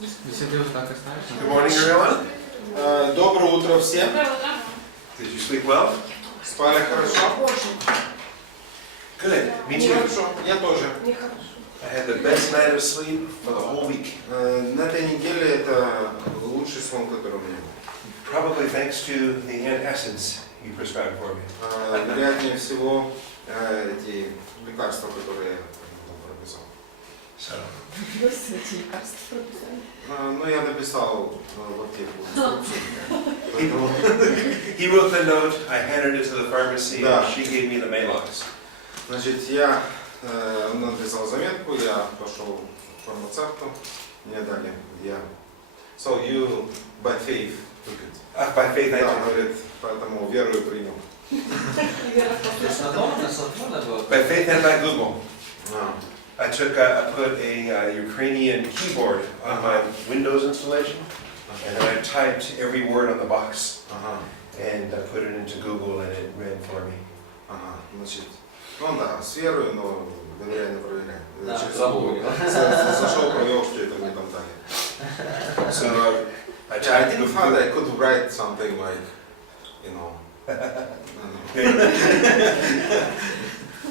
Good morning, everyone. Доброе утро всем. Did you sleep well? Спали хорошо? Good. Me too. Хорошо. Я тоже. I had the best night of sleep for the whole week. На этой неделе это лучший сон, который у меня был. Probably thanks to the antacids you prescribed for me. Вероятнее всего, эти лекарства, которые я прописал. So. Ну, я написал в аптеку инструкцию. He wrote the note, I handed it to the pharmacy, Да. and she gave me the Maalox. Значит, он написал заметку, я пошел к фармацевту, мне дали. So you, by faith, took it. By faith, I Да, did. говорит, поэтому верую принял. By faith and by Google. I put a Ukrainian keyboard on my Windows installation, and then I typed every word on the box, and I put it into Google, and it read for me. Значит, ну да, с верою, но доверяй, не проверяй. Да, Зашел, провел, что это мне там дали. So I I typed didn't find I could write something like, you know.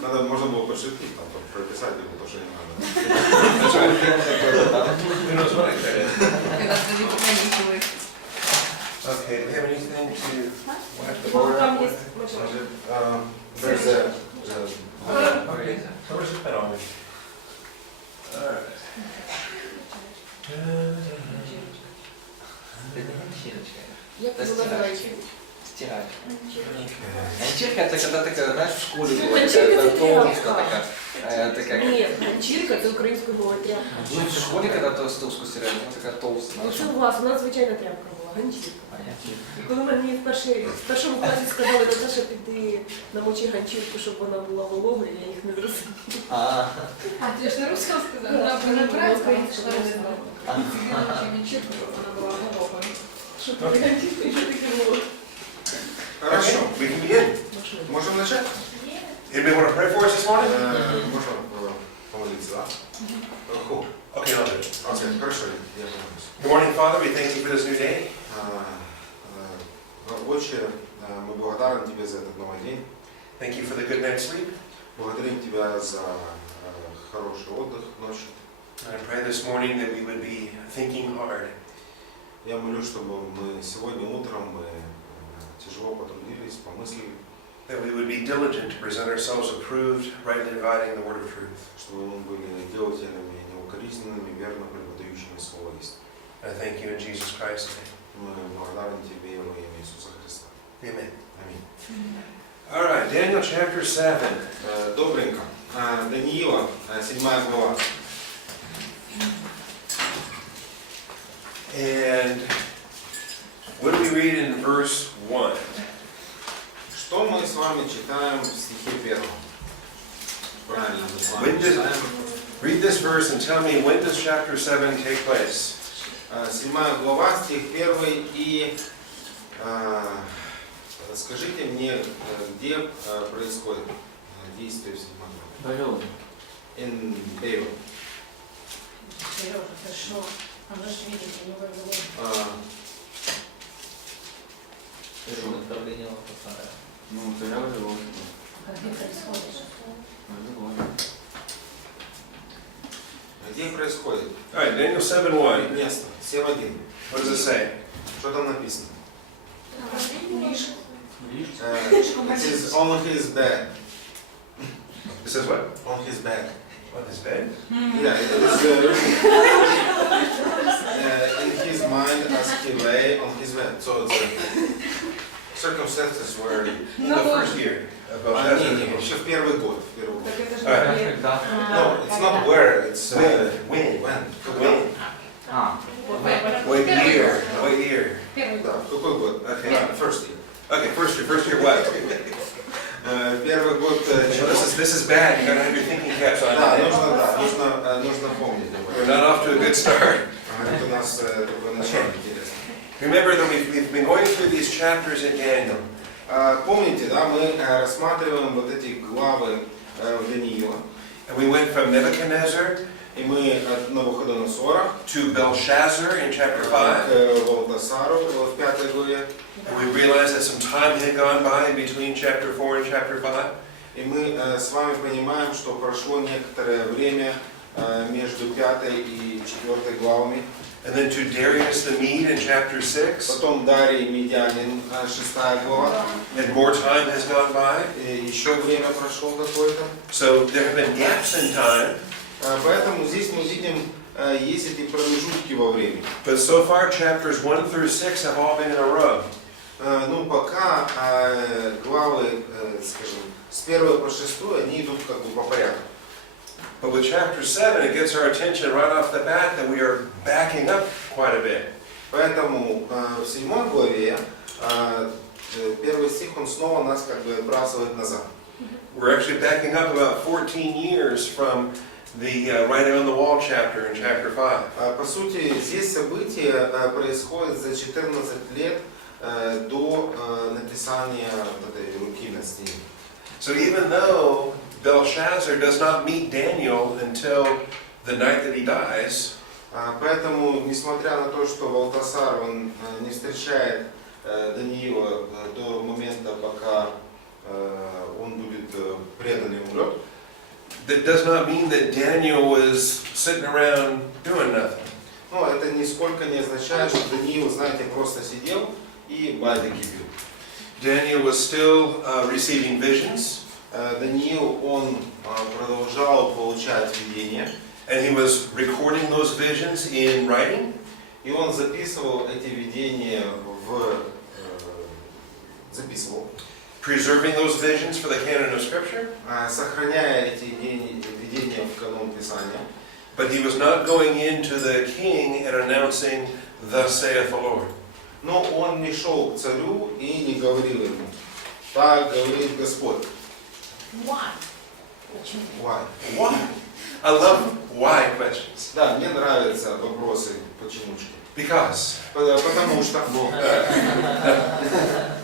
Надо, можно было подшутить, там, прописать, потому что не надо. That's right. Who knows what I did? Okay, do you have anything to wipe the board up with? There's a... Okay, so where's the pen on me? Alright. Стирать. Okay. Ганчірка це коли така, знаєш, в школі була така толста така. Ні, ганчірка це українською мовою тряпка. Ну, в школі, коли толстовку стирали, вона така толста. Ну це у вас, у нас звичайна тряпка була, ганчірка. І коли мені в першому класі сказали, Наташа, піди намочи ганчірку, щоб вона була вологою, я їх не зрозуміла. А ти ж на русском сказала? Вона на українською українською не знала. ганчірку, щоб вона була вологою. Що таке ганчірка і що таке волога? Хорошо. We can begin. Можем начать? Anybody want to pray for us this morning? Можно помолиться, да? Cool. Okay, I'll do it. Окей, хорошо, я помолюсь. Good morning, Father. We thank you for this new day. Отче, мы благодарны Тебе за этот новый день. Thank you for the good night's sleep. Благодарим Тебя за хороший отдых ночью. And I pray this morning that we would be thinking hard. Я молюсь, чтобы мы сегодня утром тяжело потрудились, помыслили, That we would be diligent to present ourselves approved, rightly dividing the word of truth. чтобы мы были делателями, неукоризненными, верно преподающими Слово истины. I thank you in Jesus Christ's name. Мы благодарны Тебе во имя Иисуса Христа. Amen. Аминь. All right, Daniel chapter 7. Добренько. Даниила, 7 глава. And what do we read in verse 1? Что мы с вами читаем в стихе 1? Правильно, мы с вами When does, читаем. read this verse and tell me, when does chapter 7 take place? 7 глава, стих 1, и скажите мне, где происходит действие в 7 главе? In Babel. Сережа, хорошо. Она же видит, у него его. Отправление вопроса. Как это происходит? Где происходит? All right, Daniel 7:1. Место. 7:1. What does it say? Что там написано? Слишком It is on his bed. It says what? On his bed. On his bed? Yeah, it is in his mind as he lay on his bed. So it's circumstances where... In the first year of Belshazzar. Еще в первый год. Так это же Alright. No, it's not where, it's When? when. When? What year? What year? Первый Да, в какой год? Okay. First year. Okay, first year what? Первый год чего? This is bad. You gotta have your thinking caps on. Да, нужно помнить. We're not off to a good start. Это у нас такое начало интересно. Remember that we've been going through these chapters in Daniel. Помните, да, мы рассматриваем вот эти главы в Даниила. And we went from Nebuchadnezzar И мы от Навуходоносора to Belshazzar in chapter 5. к Валтасару в 5 главе. And we realized that some time had gone by in between chapter 4 and chapter 5. И мы с вами понимаем, что прошло некоторое время между 5 и 4 главами. And then to Darius the Mede in chapter 6. Потом Дарий Медянин, 6 глава. And more time has gone by. И еще время прошло какое-то. So there have been gaps in time. Поэтому здесь мы видим, есть эти промежутки во времени. But so far chapters 1 through 6 have all been in a row. Ну, пока главы, скажем, с 1 по 6, они идут как бы по порядку. But with chapter 7, it gets our attention right off the bat that we are backing up quite a bit. Поэтому в 7 главе, 1 стих, он снова нас как бы отбрасывает назад. We're actually backing up about 14 years from the writing on the wall chapter in chapter 5. По сути, здесь события происходят за 14 лет до написания этой руки на стене. So even though Belshazzar does not meet Daniel until the night that he dies, Поэтому, несмотря на то, что Валтасар он не встречает Даниила до момента, пока он будет предан и умрет, that does not mean that Daniel was sitting around doing nothing. но это нисколько не означает, что Даниил, знаете, просто сидел и байдики бил. Daniel was still receiving visions, Даниил, он продолжал получать видения, and he was recording those visions in writing, и он записывал эти видения записывал, preserving those visions for the canon of Scripture, сохраняя эти видения в канон Писания. but he was not going into the king and announcing, "Thus saith the Lord." Но он не шел к царю и не говорил ему: так говорит Господь. Why? Почему? Why? Why? I love why questions. Да, мне нравятся вопросы почемучки. Because Потому что,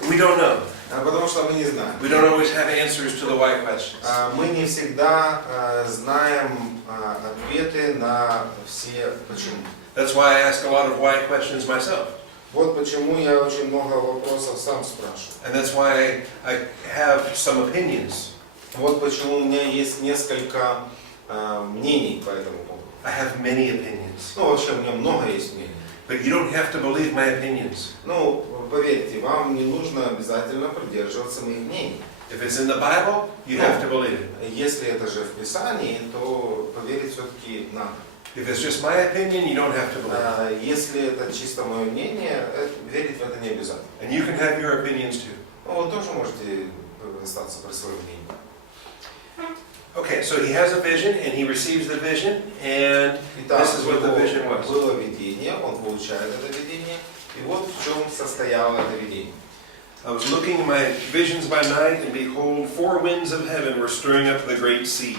we don't know. потому что мы не знаем. We don't always have answers to the why questions. Мы не всегда знаем ответы на все почему. That's why I ask a lot of why questions myself. Вот почему я очень много вопросов сам спрашиваю. And that's why I have some opinions. Вот почему у меня есть несколько мнений по этому поводу. I have many opinions. Ну, вообще, у меня много есть мнений. But you don't have to believe my opinions. Ну, поверьте, вам не нужно обязательно придерживаться моих мнений. If it's in the Bible, you have to believe it. Если это же в Писании, то поверить все-таки надо. If it's just my opinion, you don't have to believe it. Если это чисто мое мнение, верить в это не обязательно. And you can have your opinions too. Ну, вы тоже можете остаться при своем мнении. Okay, so he has a vision and he receives the vision, and Итак, this is у what the него vision was. было видение, он получает это видение, и вот в чем состояло это видение. I was looking at my visions by night, and behold, 4 winds of heaven were stirring up the great sea.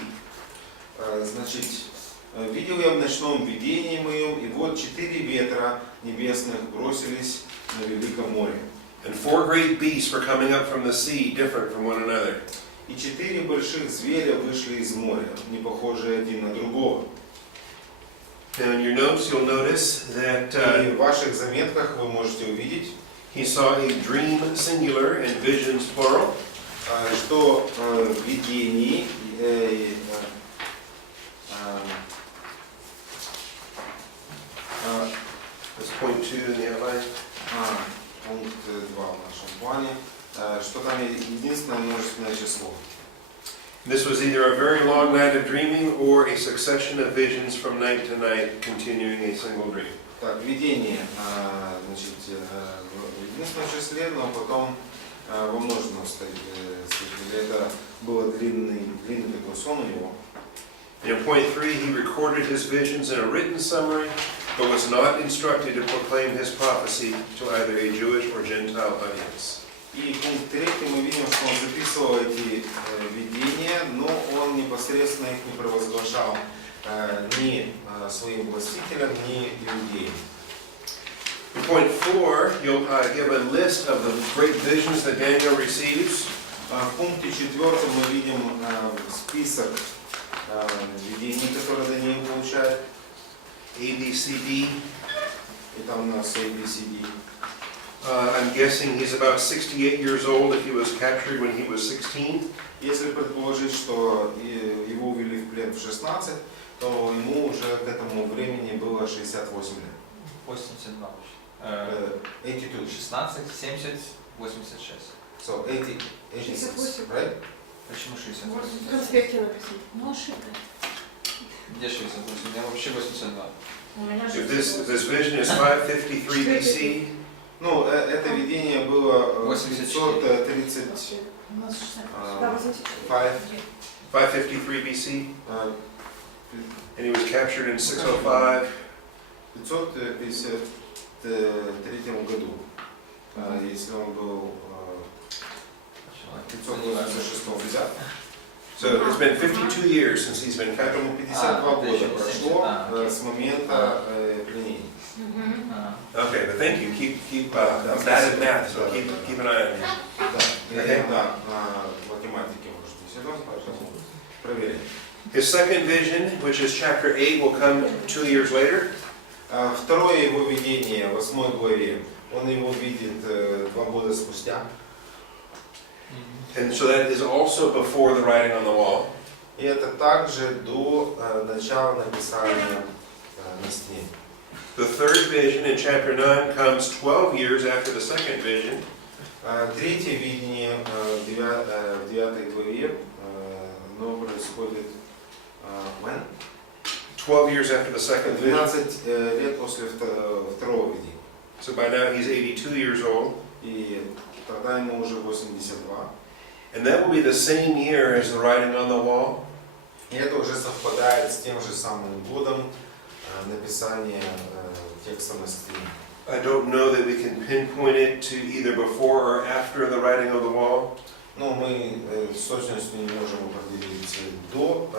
Значит, видел я в ночном видении моем, и вот 4 ветра небесных бросились на великом море. And 4 great beasts were coming up from the sea, different from one another. И 4 больших зверя вышли из моря, не похожие один на другого. Now in your notes, you'll notice that И в ваших заметках вы можете увидеть, he saw a dream singular and visions plural. что в видении That's point 2 in the outline. пункт 2 в нашем плане, что там единственное множественное число. This was either a very long night of dreaming or a succession of visions from night to night, continuing a single dream. Так, видение, значит, в единственном числе, но потом во множественном степени. Это был длинный такой сон у него. In point 3, he recorded his visions in a written summary, but was not instructed to proclaim his prophecy to either a Jewish or Gentile audience. И пункт 3 мы видим, что он записывал эти видения, но он непосредственно их не провозглашал ни своим властителям, ни иудеям. In point 4, you'll give a list of the great visions that Daniel receives. В пункте 4 мы видим список видение, которое Даниил получает. ABCD. И там у нас ABCD. I'm guessing he's about 68 years old if he was captured when he was 16. Если предположить, что его увели в плен в 16, то ему уже к этому времени было 68 лет. 82. 82. 16, 70, 86. So 86, right? Почему В 68? конспекте написано. Ну, ошибка. Где 68? Я вообще 82. У меня же If this vision is 553 BC, Ну, это видение было 84. 530, у нас 60. Да, 84. 553 BC, and he was captured in 605. 553 году, если он был 526 взят. So it's been 52 years since he's been captured. Поэтому 52 года прошло с момента пленения. Okay, but thank you. Keep. I'm bad at math, so keep an eye on me. Да, на математике можете серьезно, поэтому проверить. His second vision, which is chapter 8, will come 2 years later. Второе его видение, в 8 главе, он его видит 2 года спустя. And so that is also before the writing on the wall. И это также до начала написания на стене. The third vision in chapter 9 comes 12 years after the second vision. Третье видение в 9 главе, оно происходит when? 12 years after the second vision. 12 лет после второго видения. So by now he's 82 years old. И тогда ему уже 82. And that will be the same year as the writing on the wall. И это уже совпадает с тем же самым годом написания текста на стене. I don't know that we can pinpoint it to either before or after the writing on the wall. Но мы с точностью не можем определить до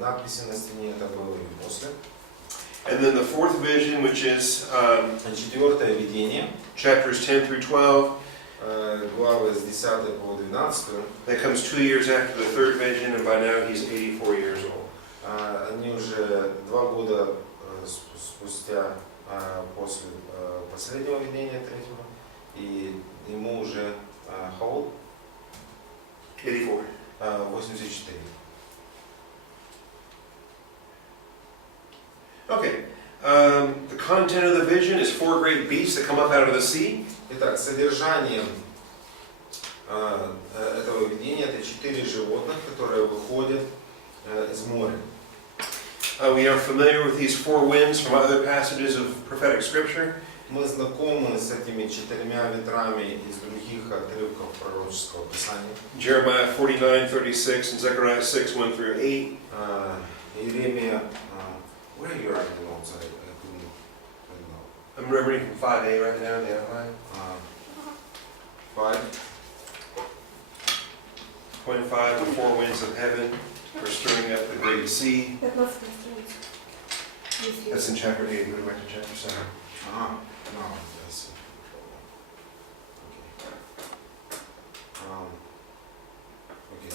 надписи на стене, это было или после. And then the fourth vision, which is Четвертое видение, chapters 10 through 12, главы с 10 по 12, that comes 2 years after the third vision, and by now he's 84 years old. они уже 2 года спустя после последнего видения третьего, и ему уже how old? 84. 84. Okay. The content of the vision is 4 great beasts that come up out of the sea. Итак, содержанием этого видения это 4 животных, которые выходят из моря. We are familiar with these 4 winds from other passages of prophetic scripture. Мы знакомы с этими 4 ветрами из других отрывков пророческого писания. Jeremiah 49:36 and Zechariah 6:1 through 8. Иеремия, where are you writing notes? I couldn't know. I'm reading from 5a right now in the outline. 5. Point 5, the 4 winds of heaven are stirring up the great sea. 15 страница. That's in chapter 8. Go back to chapter 7. No, I see. Okay.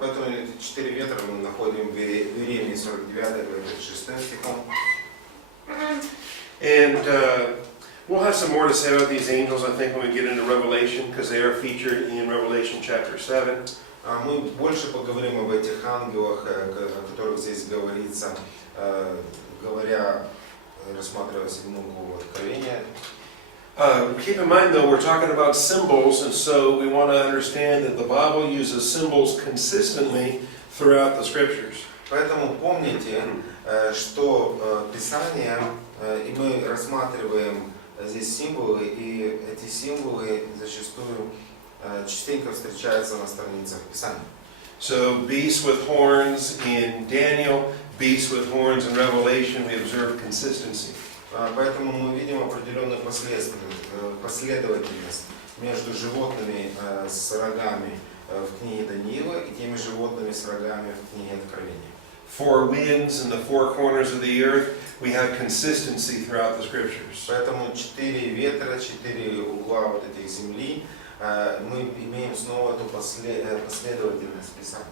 Поэтому эти 4 ветра мы находим в Иеремии 49 главе 36 стихом. And we'll have some more to say about these angels, I think, when we get into Revelation, because they are featured in Revelation chapter 7. Мы больше поговорим об этих ангелах, о которых здесь говорится, рассматривая 7 главу Откровения. Keep in mind, though, we're talking about symbols, and so we want to understand that the Bible uses symbols consistently throughout the Scriptures. Поэтому помните, что Писание, и мы рассматриваем здесь символы, и эти символы зачастую частенько встречаются на страницах Писания. So beasts with horns in Daniel, beasts with horns in Revelation, we observe consistency. Поэтому мы видим определенную последовательность между животными с рогами в книге Даниила и теми животными с рогами в книге Откровения. 4 winds in the 4 corners of the earth, we have consistency throughout the Scriptures. Поэтому 4 ветра, 4 угла вот этих земли, мы имеем снова эту последовательность Писания.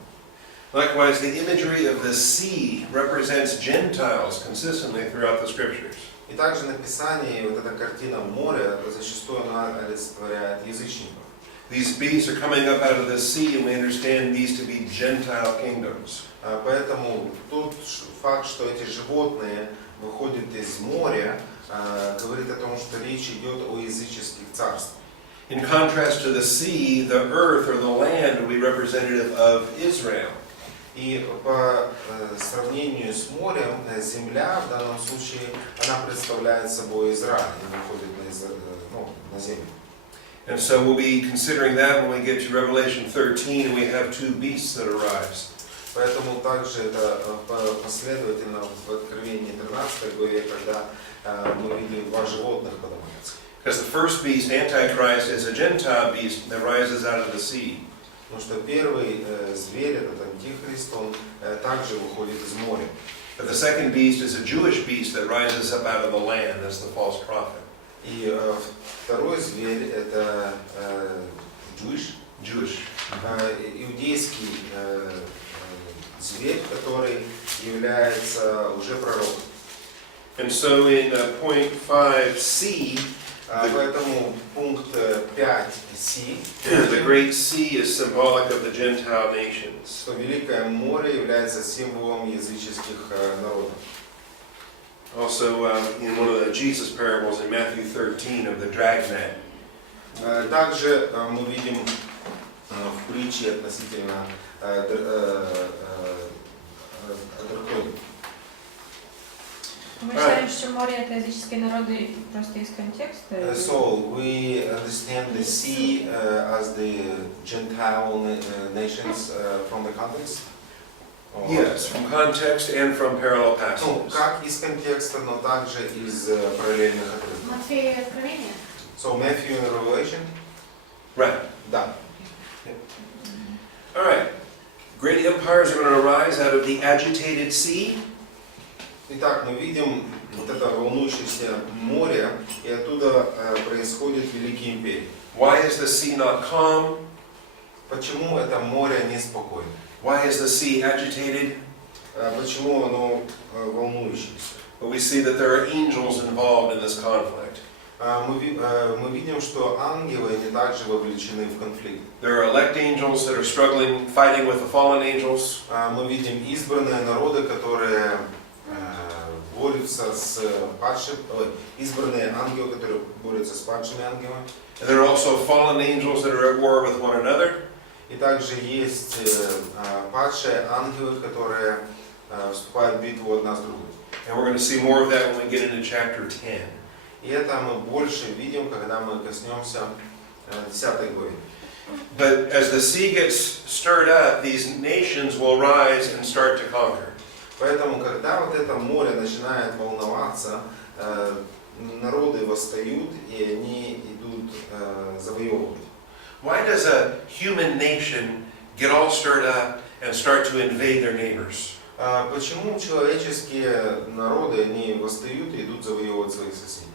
Likewise, the imagery of the sea represents Gentiles consistently throughout the scriptures. И также написание, вот эта картина моря, зачастую она олицетворяет язычников. These beasts are coming up out of the sea, and we understand these to be Gentile kingdoms. Поэтому тут факт, что эти животные выходят из моря, говорит о том, что речь идет о языческих царствах. In contrast to the sea, the earth or the land will be representative of Israel. И по сравнению с морем, земля в данном случае, она представляет собой Израиль, она выходит на землю. And so we'll be considering that when we get to Revelation 13 and we have two beasts that arise. Поэтому также это последовательно в Откровении 13 главе, когда мы видим два животных поднимаются. Because the first beast, Antichrist, is a Gentile beast that rises out of the sea. Потому что первый зверь, этот антихрист, он также выходит из моря. But the second beast is a Jewish beast that rises up out of the land. That's the false prophet. И второй зверь это Jewish. Иудейский зверь, который является уже пророком. And so in point 5c, Поэтому пункт 5c, the great sea is symbolic of the Gentile nations. что Великое море является символом языческих народов. Also, in one of the Jesus parables in Matthew 13 of the dragnet. Также мы видим в притче относительно дракона. Мы считаем, что море это языческие народы просто из контекста. So we understand the sea as the Gentile nations from the context. Yes, from context and from parallel Ну, passages. как из контекста, но также из параллельных отрывков. Матфея и Откровение? So Matthew and Revelation? Right. Да. All right. Great empires are going to arise out of the agitated sea. Итак, мы видим вот это волнующееся море, и оттуда происходят великие империи. Why is the sea not calm? Почему это море неспокойно? Why is the sea agitated? Почему оно волнующееся? But we see that there are angels involved in this conflict. Мы видим, что ангелы не также вовлечены в конфликт. There are elect angels that are struggling, fighting with the fallen angels. Мы видим избранные народы, которые борются с падшими, избранные ангелы, которые борются с падшими ангелами. And there are also fallen angels that are at war with one another. И также есть падшие ангелы, которые вступают в битву одна с другой. And we're going to see more of that when we get into chapter 10. И это мы больше видим, когда мы коснемся 10 главы. But as the sea gets stirred up, these nations will rise and start to conquer. Поэтому, когда вот это море начинает волноваться, народы восстают, и они идут завоевывать. Why does a human nation get all stirred up and start to invade their neighbors? Почему человеческие народы, они восстают и идут завоевывать своих соседей?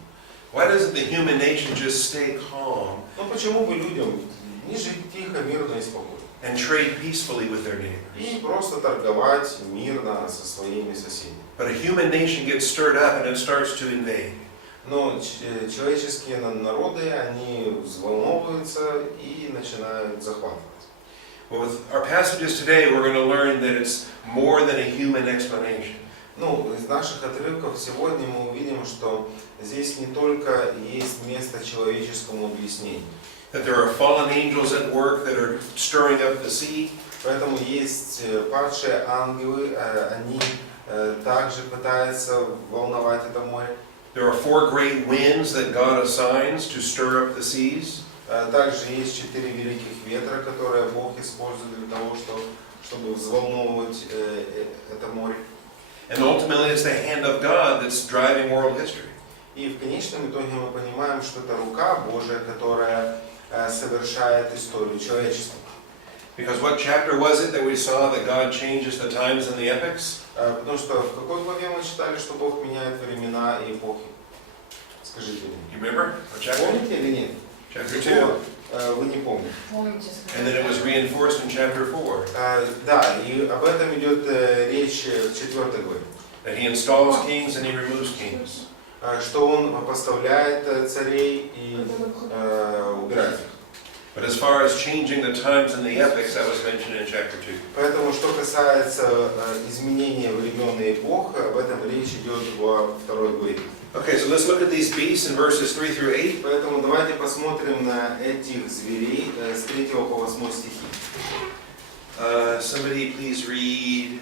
Why doesn't the human nation just stay calm Ну почему бы людям не жить тихо, мирно и спокойно? and trade peacefully with their neighbors? И просто торговать мирно со своими соседями. But a human nation gets stirred up and it starts to invade. Но человеческие народы, они взволновываются и начинают захватывать. Well, with our passages today, we're going to learn that it's more than a human explanation. Ну, из наших отрывков сегодня мы увидим, что здесь не только есть место человеческому объяснению. That there are fallen angels at work that are stirring up the sea. Поэтому есть падшие ангелы, они также пытаются волновать это море. There are 4 great winds that God assigns to stir up the seas. Также есть 4 великих ветра, которые Бог использует для того, чтобы взволновывать это море. And ultimately, it's the hand of God that's driving world history. И в конечном итоге мы понимаем, что это рука Божия, которая совершает историю человечества. Because what chapter was it that we saw that God changes the times and the epochs? Потому что в какой главе мы читали, что Бог меняет времена и эпохи? Скажите мне. You remember? What chapter? Помните или нет? Chapter 2. вы не помните. Помните, And then it was reinforced in chapter 4. Да, и об этом идет речь в 4 главе. That he installs kings and he removes kings. Что он поставляет царей и убирает их. But as far as changing the times and the epochs, that was mentioned in chapter 2. Поэтому, что касается изменения времен и эпох, об этом речь идет во 2 главе. Okay, so let's look at these beasts in verses 3 through 8. Поэтому давайте посмотрим на этих зверей с 3 по 8 стихи. Somebody please read.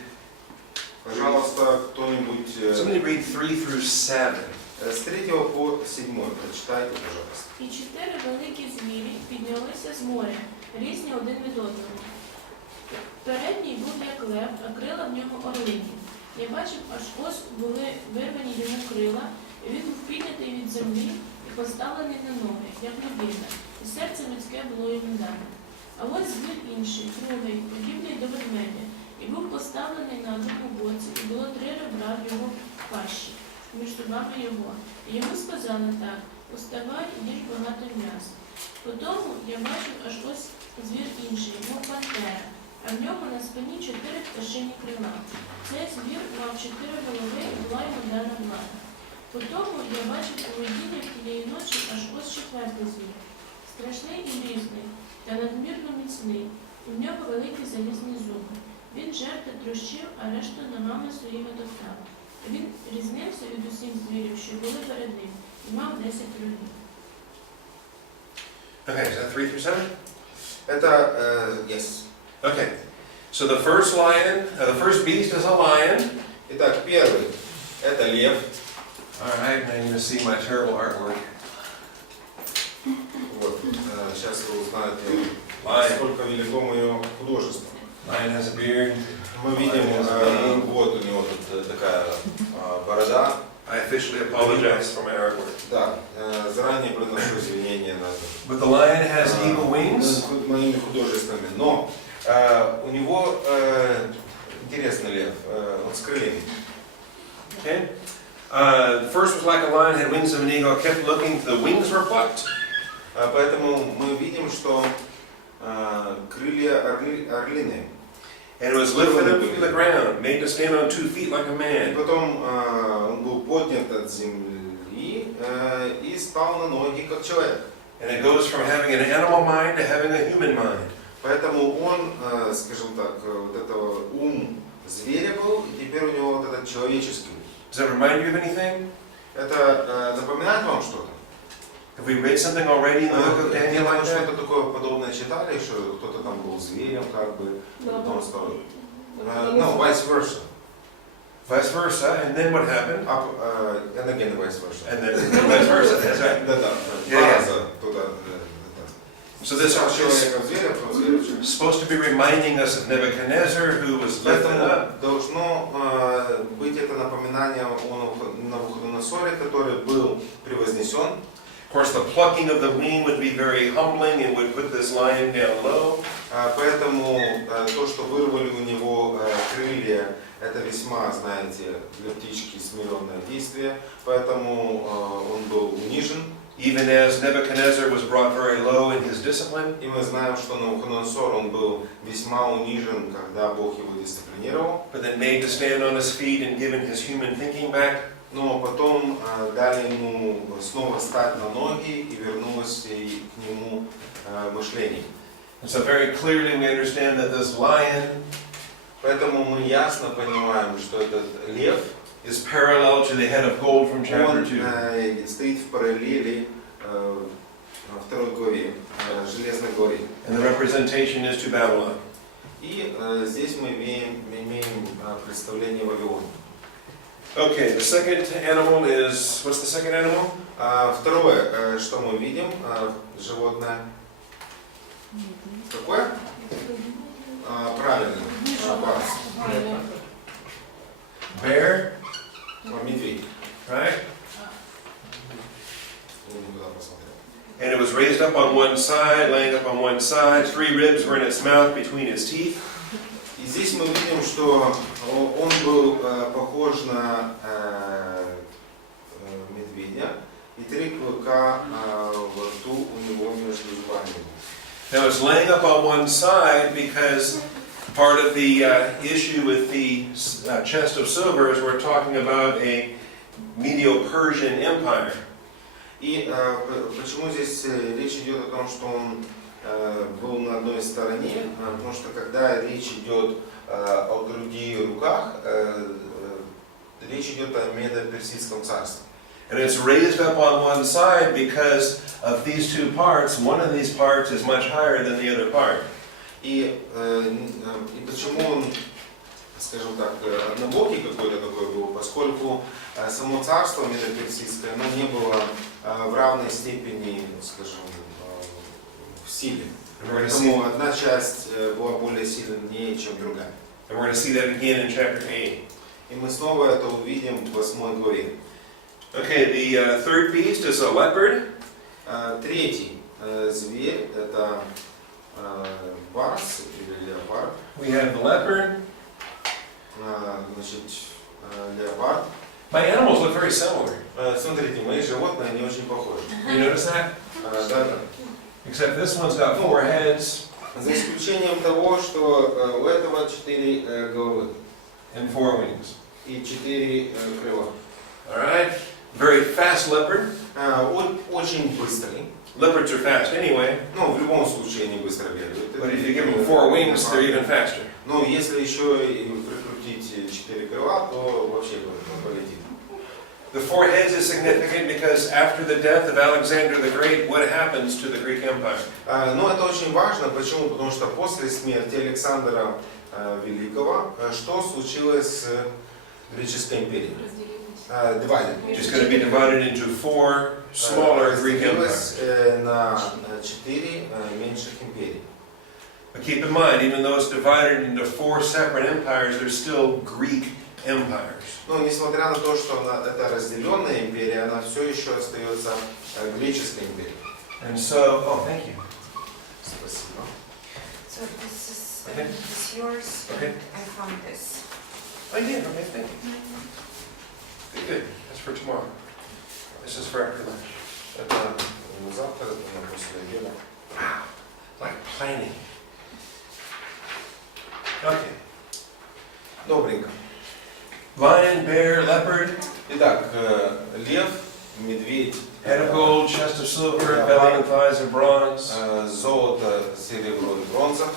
Пожалуйста, кто-нибудь Somebody read 3 through 7. с 3 по 7 прочитайте, пожалуйста. І 4 великі звірі піднялися з моря, різні один від одного. Передній був як лев, а крила в нього орлині. Я бачив, аж ось були вирвані йому крила, і він був піднятий від землі і поставлений на ноги, як людина, і серце людське було йому дане. А ось звір інший, другий, подібний до ведмедя, і був поставлений на одному боці, і було 3 ребра в його пащі, між зубами його. І йому сказали так: уставай і їж багато м'яса. Потому я бачив, аж ось звір інший, мов пантера, а в ньому на спині 4 пташині крила. Цей звір мав 4 голови і була йому дана влада. Потому я бачив у видіннях тієї ночі аж ось 4-й звір, страшний і грізний, та надмірно міцний, і в нього великі залізні зуби. Він жерти трощив, а решту ногами своїми топтав. Він різнився від усіх звірів, що були перед ним, і мав 10 рогів. Okay, is that 3 through 7? Это, yes. Okay, so the first lion, the first beast is a lion. Итак, первый – это лев. All right, now you're going to see my terrible artwork. Вот, сейчас вы узнаете, Lion. насколько велико мое художество. Lion has a beard. Мы видим, вот у него тут такая борода. I officially apologize for my artwork. Да, заранее приношу извинения на это. But the lion has eagle wings. Моими художествами. Но у него интересный лев, он с крыльями. Okay. The first was like a lion, had wings of an eagle. I kept looking, the wings were plucked. Поэтому мы видим, что крылья орлиные. And it was lifted up from the ground, made to stand on 2 feet like a И man. потом он был поднят от земли и стал на ноги как человек. And it goes from having an animal mind to having a human mind. Поэтому он, скажем так, вот этого ум зверя был, и теперь у него вот этот человеческий ум. Does that remind you of anything? Это напоминает вам что-то? Have we read something already in the book of Daniel like that? Что-то такое подобное читали, что кто-то там был зверем, как бы, потом стал... No, vice versa. Vice versa, and then what happened? And again, vice versa. And then vice versa, that's right. Да, Yeah. фраза туда. So this is Человеком зверя, потом зверем. supposed to be reminding us of Nebuchadnezzar, who was lifted Поэтому up. должно быть это напоминание о Навуходоносоре, который был превознесен. Of course, the plucking of the wing would be very humbling and would put this lion down low. Поэтому то, что вырвали у него крылья, это весьма, знаете, для птички смиренное действие. Поэтому он был унижен. Even as Nebuchadnezzar was brought very low in his discipline. И мы знаем, что Навуходоносор, он был весьма унижен, когда Бог его дисциплинировал. But then made to stand on his feet and given his human thinking back. Но потом дали ему снова встать на ноги и вернулось и к нему мышление. And so very clearly we understand that this lion Поэтому мы ясно понимаем, что этот лев, is parallel to the head of gold from chapter он 2. стоит в параллели во 2 главе, железной горе. And the representation is to Babylon. И здесь мы имеем представление Вавилона. Okay, the second animal is, what's the second animal? Второе, что мы видим, животное. Какое? Правильно. Bear, Медведь. right? Никуда посмотрел. And it was raised up on one side, laying up on one side. 3 ribs were in its mouth between its teeth. И здесь мы видим, что он был похож на медведя, и 3 клыка во рту у него между зубами. Now it's laying up on one side because part of the issue with the chest of silver is we're talking about a Medo-Persian empire. И почему здесь речь идет о том, что он был на одной стороне, потому что когда речь идет о груди и руках, речь идет о Медо-Персидском царстве. And it's raised up on one side because of these two parts. One of these parts is much higher than the other part. И почему он, скажем так, однобокий какой-то такой был, поскольку само царство Медо-Персидское, оно не было в равной степени, скажем, в силе. Поэтому одна часть была более сильнее, чем другая. And we're going to see that again in chapter 8. И мы снова это увидим в 8 главе. Okay, the third beast is a leopard. Третий зверь – это барс или леопард. We have the leopard. Значит, леопард. My animals look very similar. Смотрите, мои животные, они очень похожи. You notice that? Да. Except this one's got 4 heads За исключением того, что у этого 4 головы and 4 wings. и 4 крыла. All right? Very fast leopard. Очень быстрый. Leopards are fast anyway. Ну, в любом случае они быстро бегают. But if you give them 4 wings, they're even faster. Ну, если еще и прикрутить 4 крыла, то вообще полетит. The 4 heads is significant because after the death of Alexander the Great, what happens to the Greek Empire? Но это очень важно. Почему? Потому что после смерти Александра Великого, что случилось с греческой империей? It's going to be divided into 4 smaller Greek empires. На 4 меньших империй. But keep in mind, even though it's divided into 4 separate empires, they're still Greek empires. Но несмотря на то, что это разделенная империя, она все еще остается греческой империей. And so, oh, thank you. Спасибо. So this is Okay. this yours. Okay. I found this. I did, okay, thank you. Good, good. That's for tomorrow. This is for after lunch. Это не завтра, это на после обеда. Wow, like planning. Okay. Добренько. Lion, bear, leopard, Итак, лев, медведь, head of gold, chest of silver, belly and thighs of bronze. золото, серебро и бронза,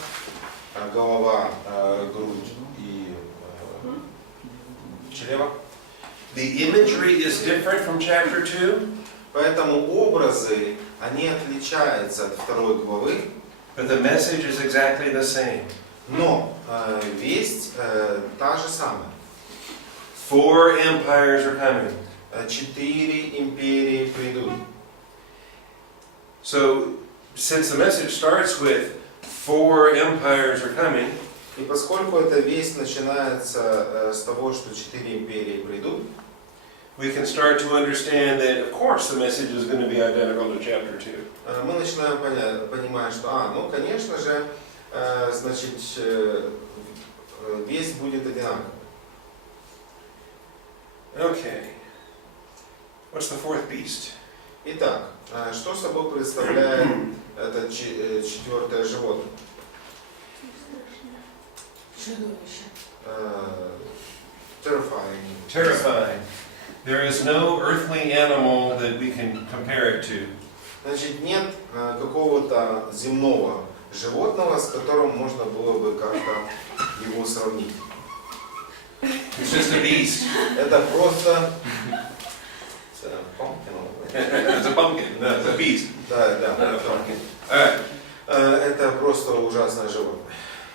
голова, грудь и чрево. The imagery is different from chapter 2, Поэтому образы, они отличаются от второй главы, but the message is exactly the same. но весть та же самая. 4 empires are coming. 4 империи придут. So, since the message starts with 4 empires are coming, И поскольку эта весть начинается с того, что 4 империи придут, we can start to understand that, of course, the message is going to be identical to chapter 2. мы начинаем понимать, что, ну, конечно же, значит, весть будет одинаковой. Okay. What's the 4th beast? Итак, что собой представляет это 4-е животное? Чудовище. Terrifying. Terrifying. There is no earthly animal that we can compare it to. Значит, нет какого-то земного животного, с которым можно было бы как-то его сравнить. It's just a beast. Это просто... It's a pumpkin. No, it's a beast. Да, Not да. a pumpkin. All right. Это просто ужасное животное.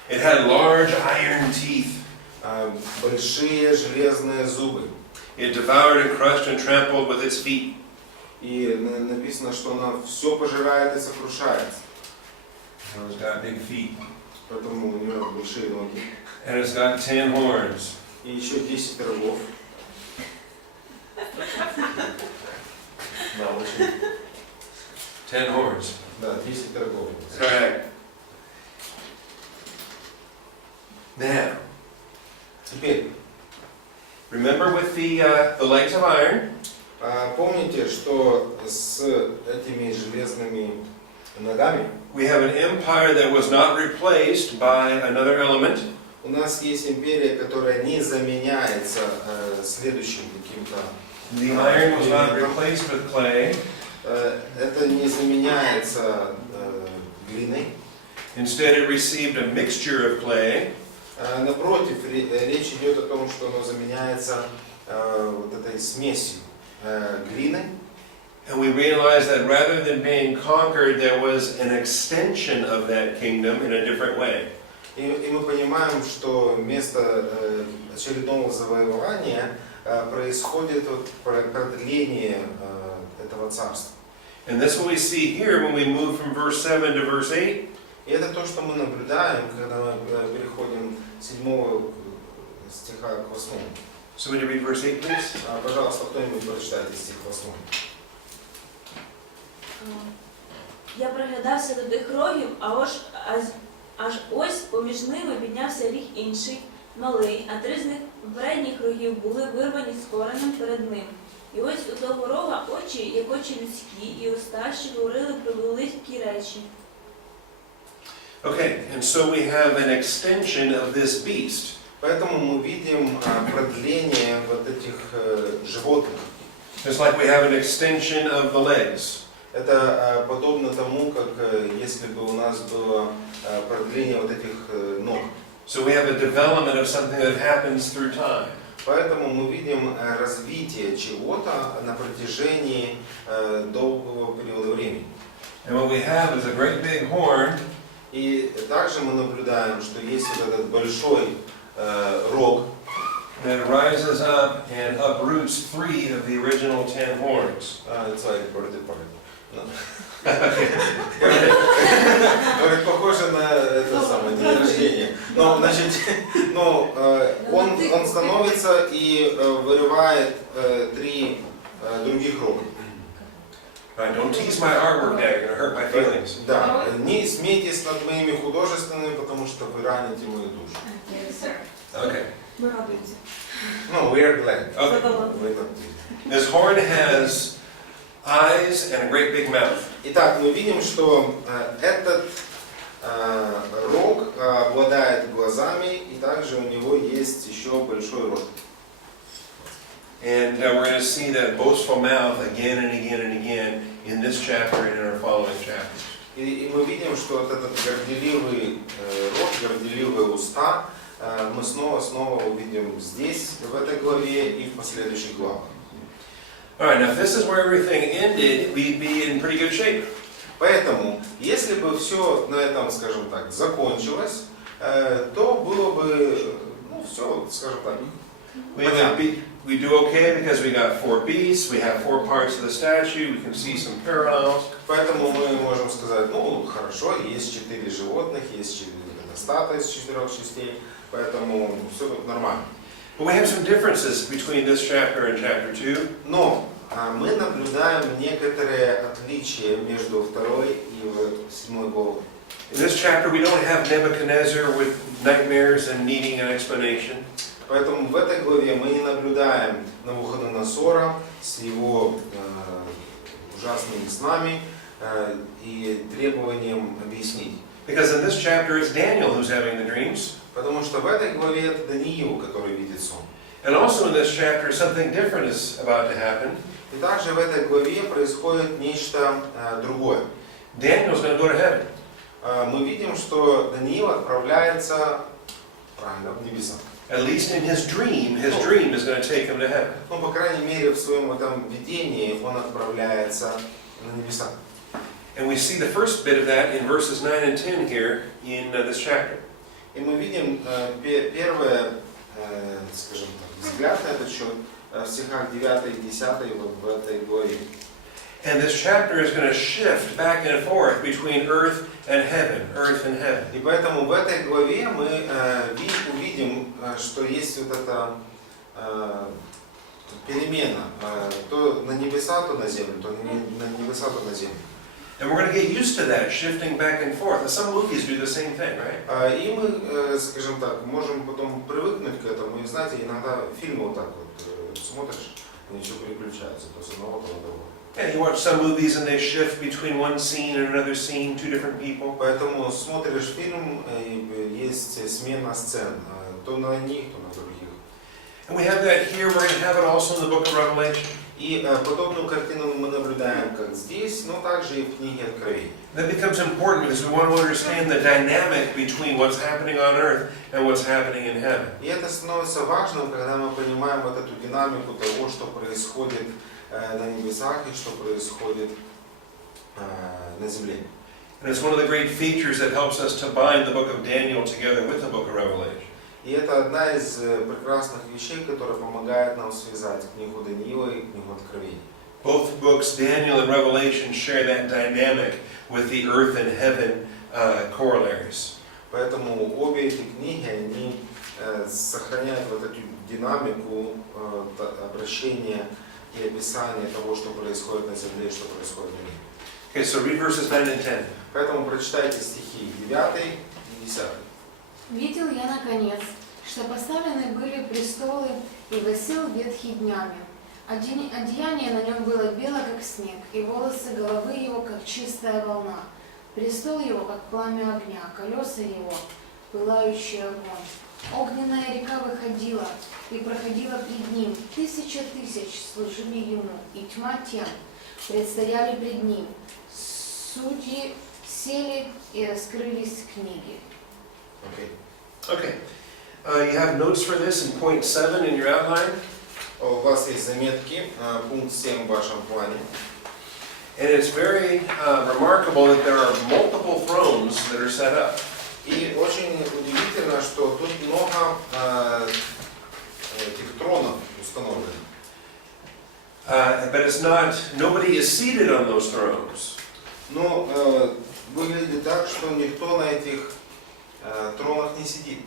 It had large iron teeth. Большие железные зубы. It devoured and crushed and trampled with its feet. И написано, что она все пожирает и сокрушается. And it's got big feet. Поэтому у нее большие ноги. And it's got 10 horns. И еще 10 рогов. Да, очень. 10 horns. Да, 10 рогов. Correct. Now, Теперь, remember with the legs of iron, помните, что с этими железными ногами. We have an empire that was not replaced by another element. У нас есть империя, которая не заменяется следующим каким-то. The iron was not replaced with clay. Это не заменяется глиной. Instead, it received a mixture of clay. Напротив, речь идет о том, что оно заменяется вот этой смесью глины. And we realize that rather than being conquered, there was an extension of that kingdom in a different way. И мы понимаем, что вместо очередного завоевания происходит продление этого царства. And this is what we see here when we move from verse 7 to verse 8. И это то, что мы наблюдаем, когда мы переходим с 7 стиха к 8. So would you read verse 8, please? Пожалуйста, кто-нибудь прочитайте стих 8. Я приглядався до тих рогів, аж ось поміж ними піднявся ріг інший, малий, а 3 з них передніх рогів були вирвані з коренем перед ним. І ось у того рога очі, як очі людські, і уста, що говорили про великі речі. Okay, and so we have an extension of this beast. Поэтому мы видим продление вот этих животных. Just like we have an extension of the legs. Это подобно тому, как если бы у нас было продление вот этих ног. So we have a development of something that happens through time. Поэтому мы видим развитие чего-то на протяжении долгого периода времени. And what we have is a great big horn. И также мы наблюдаем, что есть вот этот большой рог, that rises up and uproots 3 of the original 10 horns. It's like birthday party. Говорит, похоже на это самое день рождения. Но, значит, он становится и вырывает 3 других рога. Right, don't tease my artwork now, you're going to hurt my feelings. Да, не смейтесь над моими художественными, потому что вы раните мою душу. Okay. Ми радуємося. No, we are glad. Okay. This horn has eyes and a great big mouth. Итак, мы видим, что этот рог обладает глазами, и также у него есть еще большой рот. And we're going to see that boastful mouth again and again and again in this chapter and in our following chapters. И мы видим, что вот этот горделивый рот, горделивые уста мы снова увидим здесь, в этой главе и в последующих главах. Alright, now if this is where everything ended, we'd be in pretty good shape. Поэтому, если бы все на этом, скажем так, закончилось, то было бы, ну, все, скажем так, We do okay because we got 4 beasts, we have 4 parts of the statue, we can see some parallels. Поэтому мы можем сказать, ну, хорошо, есть 4 животных, есть статуя из 4 частей, поэтому все тут нормально. But we have some differences between this chapter and chapter 2. Но мы наблюдаем некоторые отличия между 2 и 7 главой. In this chapter we don't have Nebuchadnezzar with nightmares and needing an explanation. Поэтому в этой главе мы не наблюдаем Навуходоносора с его ужасными снами и требованием объяснить. Because in this chapter it's Daniel who's having the dreams. Потому что в этой главе это Даниил, который видит сон. And also in this chapter something different is about to happen. И также в этой главе происходит нечто другое. Daniel's going to go to heaven. Мы видим, что Даниил отправляется правильно в небеса. At least in his dream is going to take him to heaven. Ну, по крайней мере, в своем этом видении он отправляется на небеса. And we see the first bit of that in verses 9 and 10 here in this chapter. И мы видим первый, скажем так, взгляд на этот счет в стихах 9 и 10 в этой главе. And this chapter is going to shift back and forth between earth and heaven, earth and heaven. И поэтому в этой главе мы увидим, что есть вот эта перемена, то на небеса, то на землю, то на небеса, то на землю. And we're going to get used to that, shifting back and forth. Some movies do the same thing, right? И мы, скажем так, можем потом привыкнуть к этому. И знаете, иногда фильмы вот так вот смотришь, они все переключаются, то с одного, то на другое. Yeah, you watch some movies and they shift between one scene and another scene, two different people. Поэтому смотришь фильм, и есть смена сцен, то на одних, то на других. And we have that here, we're going to have it also in the book of Revelation. И подобную картину мы наблюдаем как здесь, но также и в книге Откровения. That becomes important because we want to understand the dynamic between what's happening on earth and what's happening in heaven. И это становится важным, когда мы понимаем вот эту динамику того, что происходит на небесах и что происходит на земле. And it's one of the great features that helps us to bind the book of Daniel together with the book of Revelation. И это одна из прекрасных вещей, которая помогает нам связать книгу Даниила и книгу Откровения. Both books, Daniel and Revelation, share that dynamic with the earth and heaven corollaries. Поэтому обе эти книги, они сохраняют вот эту динамику обращения и описания того, что происходит на земле и что происходит на небе. Okay, so read verses 9 and 10. Поэтому прочитайте стихи 9 и 10. «Видел я, наконец, что поставлены были престолы, и восел ветхий днями. Одеяние на нем было бело, как снег, и волосы головы его, как чистая волна. Престол его, как пламя огня, колеса его, пылающий огонь. Огненная река выходила и проходила пред ним. 1000 тысяч служили ему, и тьма тем предстояли пред ним. Судьи сели и раскрылись книги». Okay. You have notes for this in point 7 in your outline. У вас есть заметки, пункт 7 в вашем плане. And it's very remarkable that there are multiple thrones that are set up. И очень удивительно, что тут много этих тронов установлено. But it's not, nobody is seated on those thrones. Но выглядит так, что никто на этих тронах не сидит.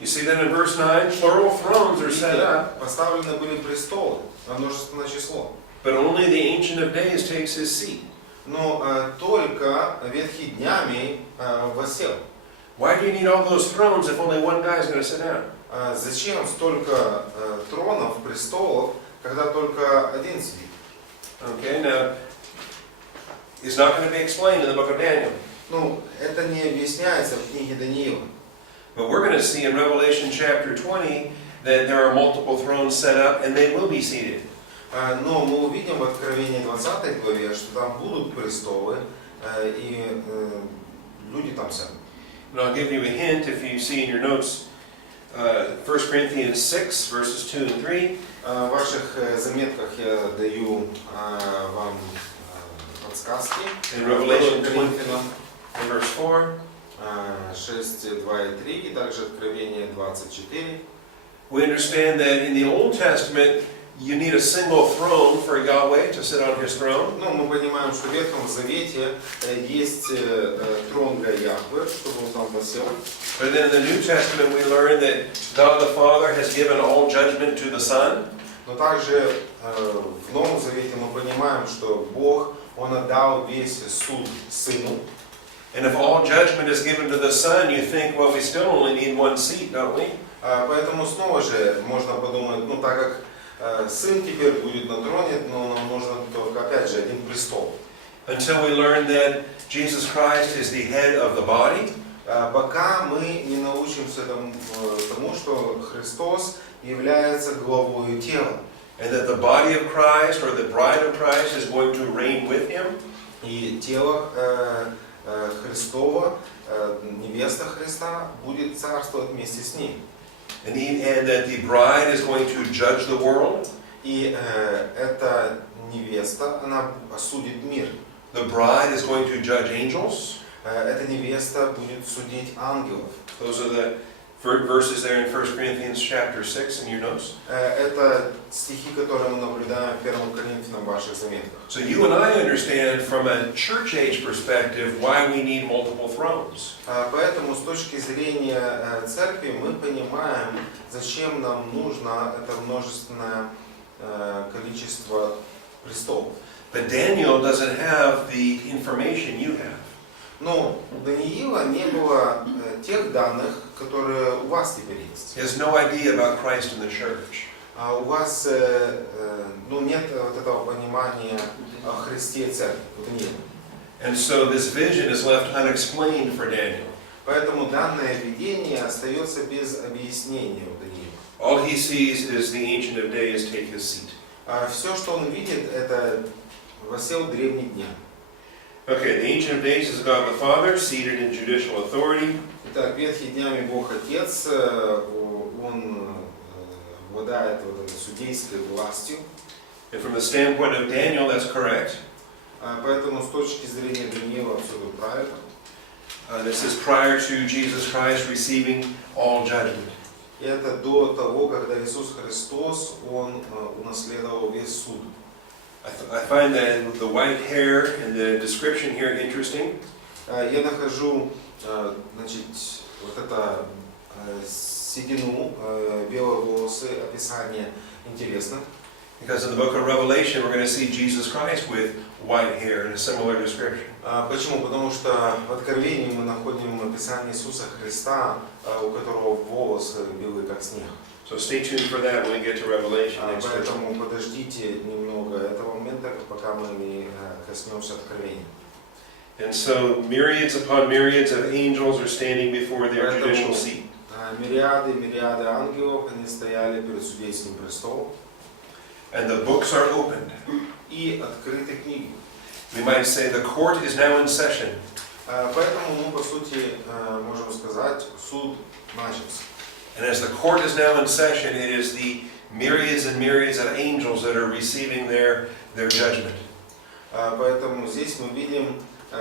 You see that in verse 9, plural thrones are set up. Поставлены были престолы, множественное число. But only the Ancient of Days takes his seat. Но только ветхий днями восел. Why do you need all those thrones if only one guy is going to sit down? Зачем столько тронов, престолов, когда только один сидит? Okay, now, it's not going to be explained in the book of Daniel. Ну, это не объясняется в книге Даниила. But we're going to see in Revelation chapter 20 that there are multiple thrones set up and they will be seated. Но мы увидим в Откровении 20 главе, что там будут престолы и люди там сядут. And I'll give you a hint if you see in your notes 1 Corinthians 6 verses 2 and 3. В ваших заметках я даю вам подсказки. In Revelation 20 and verse 4. 6, 2 и 3, и также Откровение 24. We understand that in the Old Testament you need a single throne for Yahweh to sit on his throne. Ну, мы понимаем, что в Ветхом Завете есть трон для Яхве, чтобы он там восел. But then in the New Testament we learn that God the Father has given all judgment to the Son. Но также в Новом Завете мы понимаем, что Бог, Он отдал весь суд Сыну. And if all judgment is given to the Son, you think, well, we still only need one seat, don't we? Поэтому снова же можно подумать, ну так как Сын теперь будет на троне, но нам нужен только опять же один престол. Until we learn that Jesus Christ is the head of the body. Пока мы не научимся тому, что Христос является главой тела. And that the body of Christ or the bride of Christ is going to reign with him. И тело Христова, невеста Христа, будет царствовать вместе с ним. And that the bride is going to judge the world. И эта невеста, она осудит мир. The bride is going to judge angels. Эта невеста будет судить ангелов. Those are the verses there in 1 Corinthians chapter 6 in your notes. Это стихи, которые мы наблюдаем в 1 Коринфянам в ваших заметках. So you and I understand from a church age perspective why we need multiple thrones. Поэтому с точки зрения церкви мы понимаем, зачем нам нужно это множественное количество престолов. But Daniel doesn't have the information you have. Но у Даниила не было тех данных, которые у вас теперь есть. He has no idea about Christ and the church. А у вас нет вот этого понимания о Христе и Церкви. Вот нет. And so this vision is left unexplained for Daniel. Поэтому данное видение остается без объяснения у Даниила. All he sees is the Ancient of Days take his seat. Все, что он видит, это восел древний дня. Okay, the Ancient of Days is God the Father, seated in judicial authority. Итак, ветхий днями Бог Отец, он обладает вот этой судейской властью. And from the standpoint of Daniel, that's correct. Поэтому с точки зрения Даниила все тут правильно. This is prior to Jesus Christ receiving all judgment. И это до того, когда Иисус Христос, Он унаследовал весь суд. I find that the white hair and the description here interesting. Я нахожу, значит, вот это седину, белые волосы, описание интересно. Because in the book of Revelation, we're going to see Jesus Christ with white hair in a similar description. Почему? Потому что в Откровении мы находим описание Иисуса Христа, у которого волосы белые, как снег. So stay tuned for that when we get to Revelation next week. Поэтому подождите немного этого момента, пока мы не коснемся Откровения. And so myriads upon myriads of angels are standing before their judicial seat. Мириады ангелов, они стояли перед судейским престолом. And the books are opened. И открыты книги. We might say the court is now in session. Поэтому мы, по сути, можем сказать, суд начался. And as the court is now in session, it is the myriads and myriads of angels that are receiving their judgment. Поэтому здесь мы видим,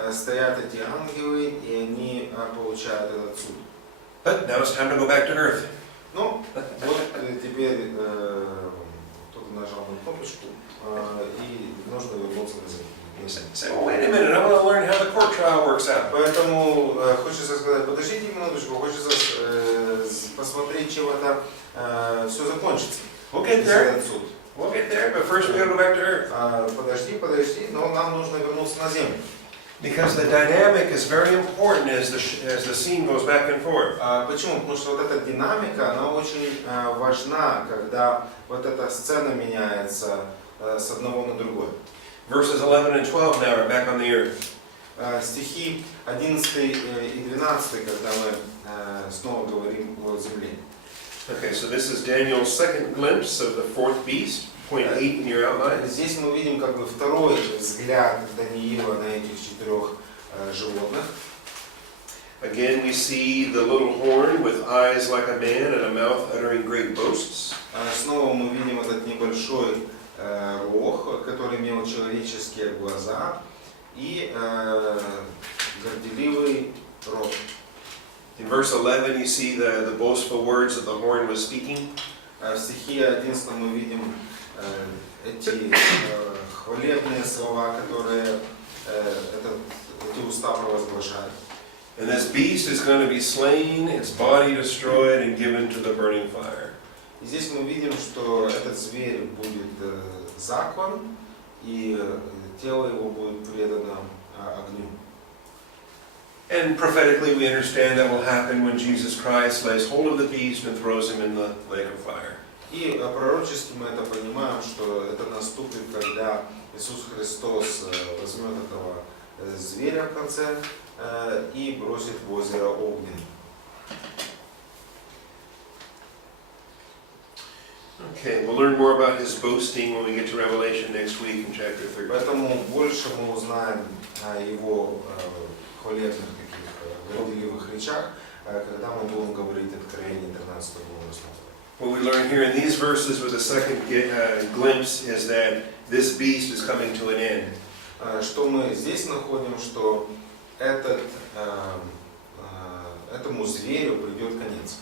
стоят эти ангелы, и они получают этот суд. But now it's time to go back to earth. Ну, вот теперь кто-то нажал на кнопочку, и нужно вернуться на землю. Say, well, wait a minute, I want to learn how the court trial works out. Поэтому хочется сказать, подождите минуточку, хочется посмотреть, чем это все закончится. We'll get there. Этот суд. We'll get there, but first we got to go back to earth. Подожди, но нам нужно вернуться на землю. Because the dynamic is very important as the scene goes back and forth. Почему? Потому что вот эта динамика, она очень важна, когда вот эта сцена меняется с одного на другое. Verses 11 and 12 now are back on the earth. Стихи 11 и 12, когда мы снова говорим о земле. Okay, so this is Daniel's second glimpse of the fourth beast, point 8 in your outline. Здесь мы видим как бы второй взгляд Даниила на этих четырех животных. Again, we see the little horn with eyes like a man and a mouth uttering great boasts. Снова мы видим этот небольшой рог, который имел человеческие глаза и горделивый рот. In verse 11, you see the boastful words that the horn was speaking. В стихе 11 мы видим эти хвалебные слова, которые эти уста провозглашают. And this beast is going to be slain, its body destroyed, and given to the burning fire. И здесь мы видим, что этот зверь будет заклан, и тело его будет предано огню. And prophetically, we understand that will happen when Jesus Christ lays hold of the beast and throws him in the lake of fire. И пророчески мы это понимаем, что это наступит, когда Иисус Христос возьмет этого зверя в конце и бросит в озеро огненное. Okay, we'll learn more about his boasting when we get to Revelation next week in chapter 13. Поэтому больше мы узнаем о его хвалебных таких горделивых речах, когда мы будем говорить Откровение 13 главы. What we learn here in these verses with the second glimpse is that this beast is coming to an end. Что мы здесь находим, что этому зверю придет конец.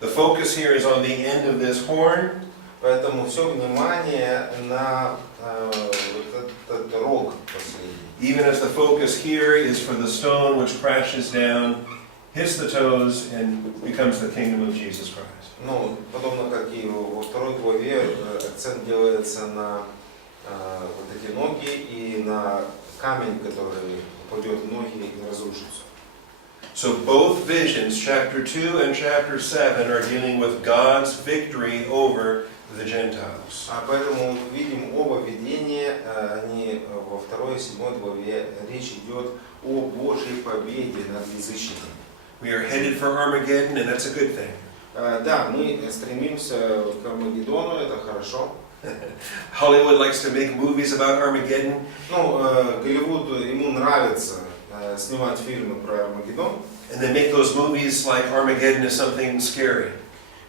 The focus here is on the end of this horn. Поэтому все внимание на вот этот рог последний. Even as the focus here is for the stone which crashes down, hits the toes, and becomes the kingdom of Jesus Christ. Ну, подобно как и во второй главе, акцент делается на вот эти ноги и на камень, который упадет в ноги и разрушится. So both visions, chapter 2 and chapter 7, are dealing with God's victory over the Gentiles. Поэтому видим оба видения, они во 2-7 главе, речь идет о Божьей победе над язычниками. We are headed for Armageddon, and that's a good thing. Да, мы стремимся к Армагеддону, это хорошо. Hollywood likes to make movies about Armageddon. Ну, Голливуду, ему нравится снимать фильмы про Армагеддон. And they make those movies like Armageddon is something scary.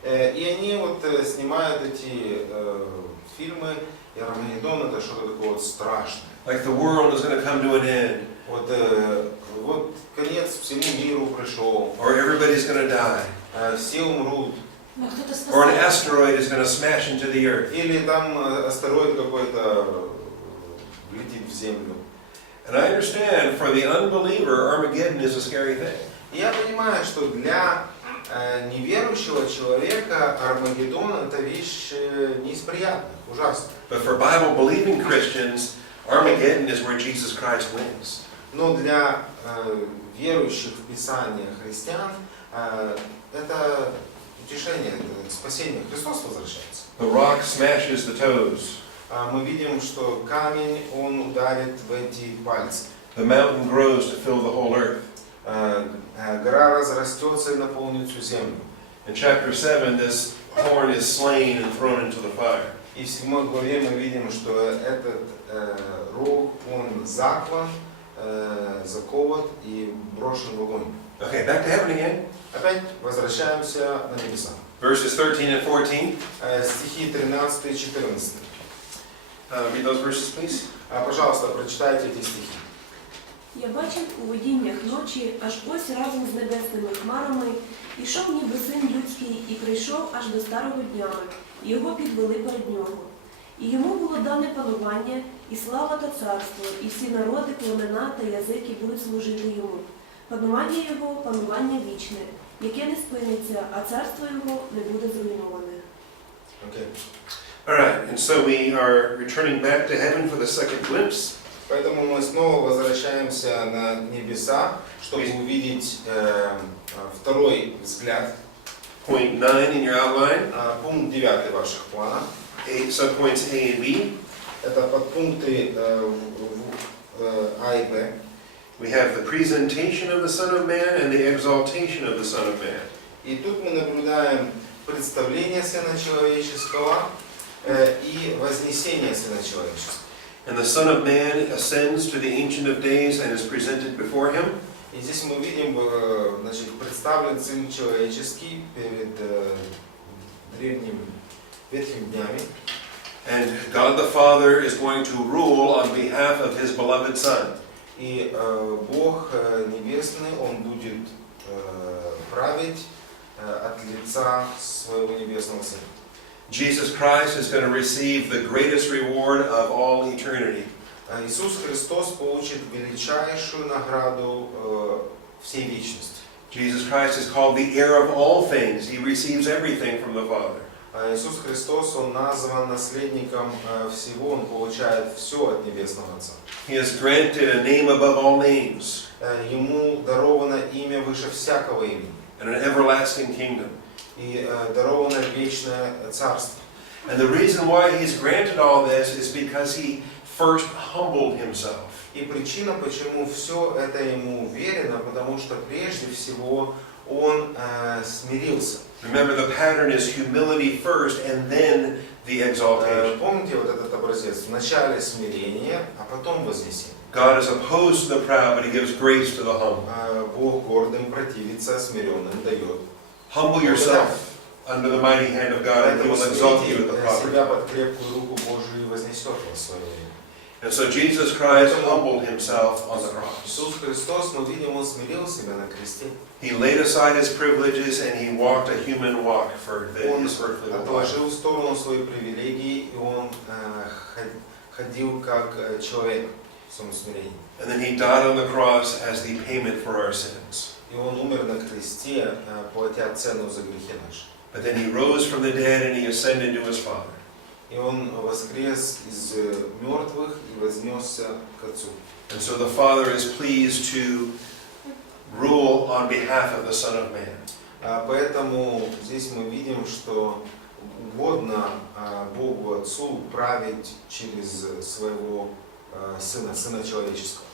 И они вот снимают эти фильмы, и Армагеддон это что-то такое вот страшное. Like the world is going to come to an end. Вот конец всему миру пришел. Or everybody's going to die. Все умрут. Or an asteroid is going to smash into the earth. Или там астероид какой-то летит в землю. And I understand for the unbeliever, Armageddon is a scary thing. Я понимаю, что для неверующего человека Армагеддон это вещь не из приятных, ужасная. But for Bible-believing Christians, Armageddon is where Jesus Christ wins. Но для верующих в Писание христиан это утешение, это спасение. Христос возвращается. The rock smashes the toes. Мы видим, что камень, он ударит в эти пальцы. The mountain grows to fill the whole earth. Гора разрастется и наполнит всю землю. In chapter 7, this horn is slain and thrown into the fire. И в 7 главе мы видим, что этот рог, он заклан, закован и брошен в огонь. Okay, back to heaven again. Опять возвращаемся на небеса. Verses 13 and 14. Стихи 13 и 14. Read those verses, please. Пожалуйста, прочитайте эти стихи. Я бачив у видіннях ночі, аж ось разом з небесними хмарами, ішов ніби син людський, і прийшов аж до старого днями, і його підвели перед нього. І йому було дане панування, і слава та царство, і всі народи, племена та язики будуть служити йому. Панування його – панування вічне, яке не спиниться, а царство його не буде зруйноване. Okay. All right, and so we are returning back to heaven for the second glimpse. Поэтому мы снова возвращаемся на небеса, чтобы увидеть второй взгляд. Point 9 in your outline. Пункт 9 ваших планов. Subpoints A and B. Это подпункты А и Б. We have the presentation of the Son of Man and the exaltation of the Son of Man. И тут мы наблюдаем представление Сына Человеческого и вознесение Сына Человеческого. And the Son of Man ascends to the Ancient of Days and is presented before him. И здесь мы видим, значит, представлен Сын Человеческий перед ветхими днями. And God the Father is going to rule on behalf of His beloved Son. И Бог Небесный, Он будет править от лица Своего Небесного Сына. Jesus Christ is going to receive the greatest reward of all eternity. Иисус Христос получит величайшую награду всей вечности. Jesus Christ is called the heir of all things. He receives everything from the Father. Иисус Христос, Он назван наследником всего, Он получает все от Небесного Отца. He is granted a name above all names. Ему даровано имя выше всякого имени. And an everlasting kingdom. И даровано вечное царство. And the reason why He's granted all this is because He first humbled Himself. И причина, почему все это Ему уверено, потому что прежде всего Он смирился. Remember, the pattern is humility first and then the exaltation. Помните вот этот образец? Вначале смирение, а потом вознесение. God is opposed to the proud, but He gives grace to the humble. Бог гордым противится, смиренным дает. Humble yourself under the mighty hand of God, and He will exalt you at the proper себя time. под крепкую руку Божию и вознесет вас в свое время. And so Jesus Christ humbled Himself on the cross. Иисус Христос, мы видим, Он смирил себя на кресте. He laid aside His privileges and He walked a human walk for Он His earthly life. отложил в сторону свои привилегии, и Он ходил как человек в своем смирении. And then He died on the cross as the payment for our sins. И Он умер на кресте, платя цену за грехи наши. But then He rose from the dead and He ascended to His Father. И Он воскрес из мертвых и вознесся к Отцу. And so the Father is pleased to rule on behalf of the Son of Man. Поэтому здесь мы видим, что угодно Богу Отцу править через своего Сына, Сына Человеческого.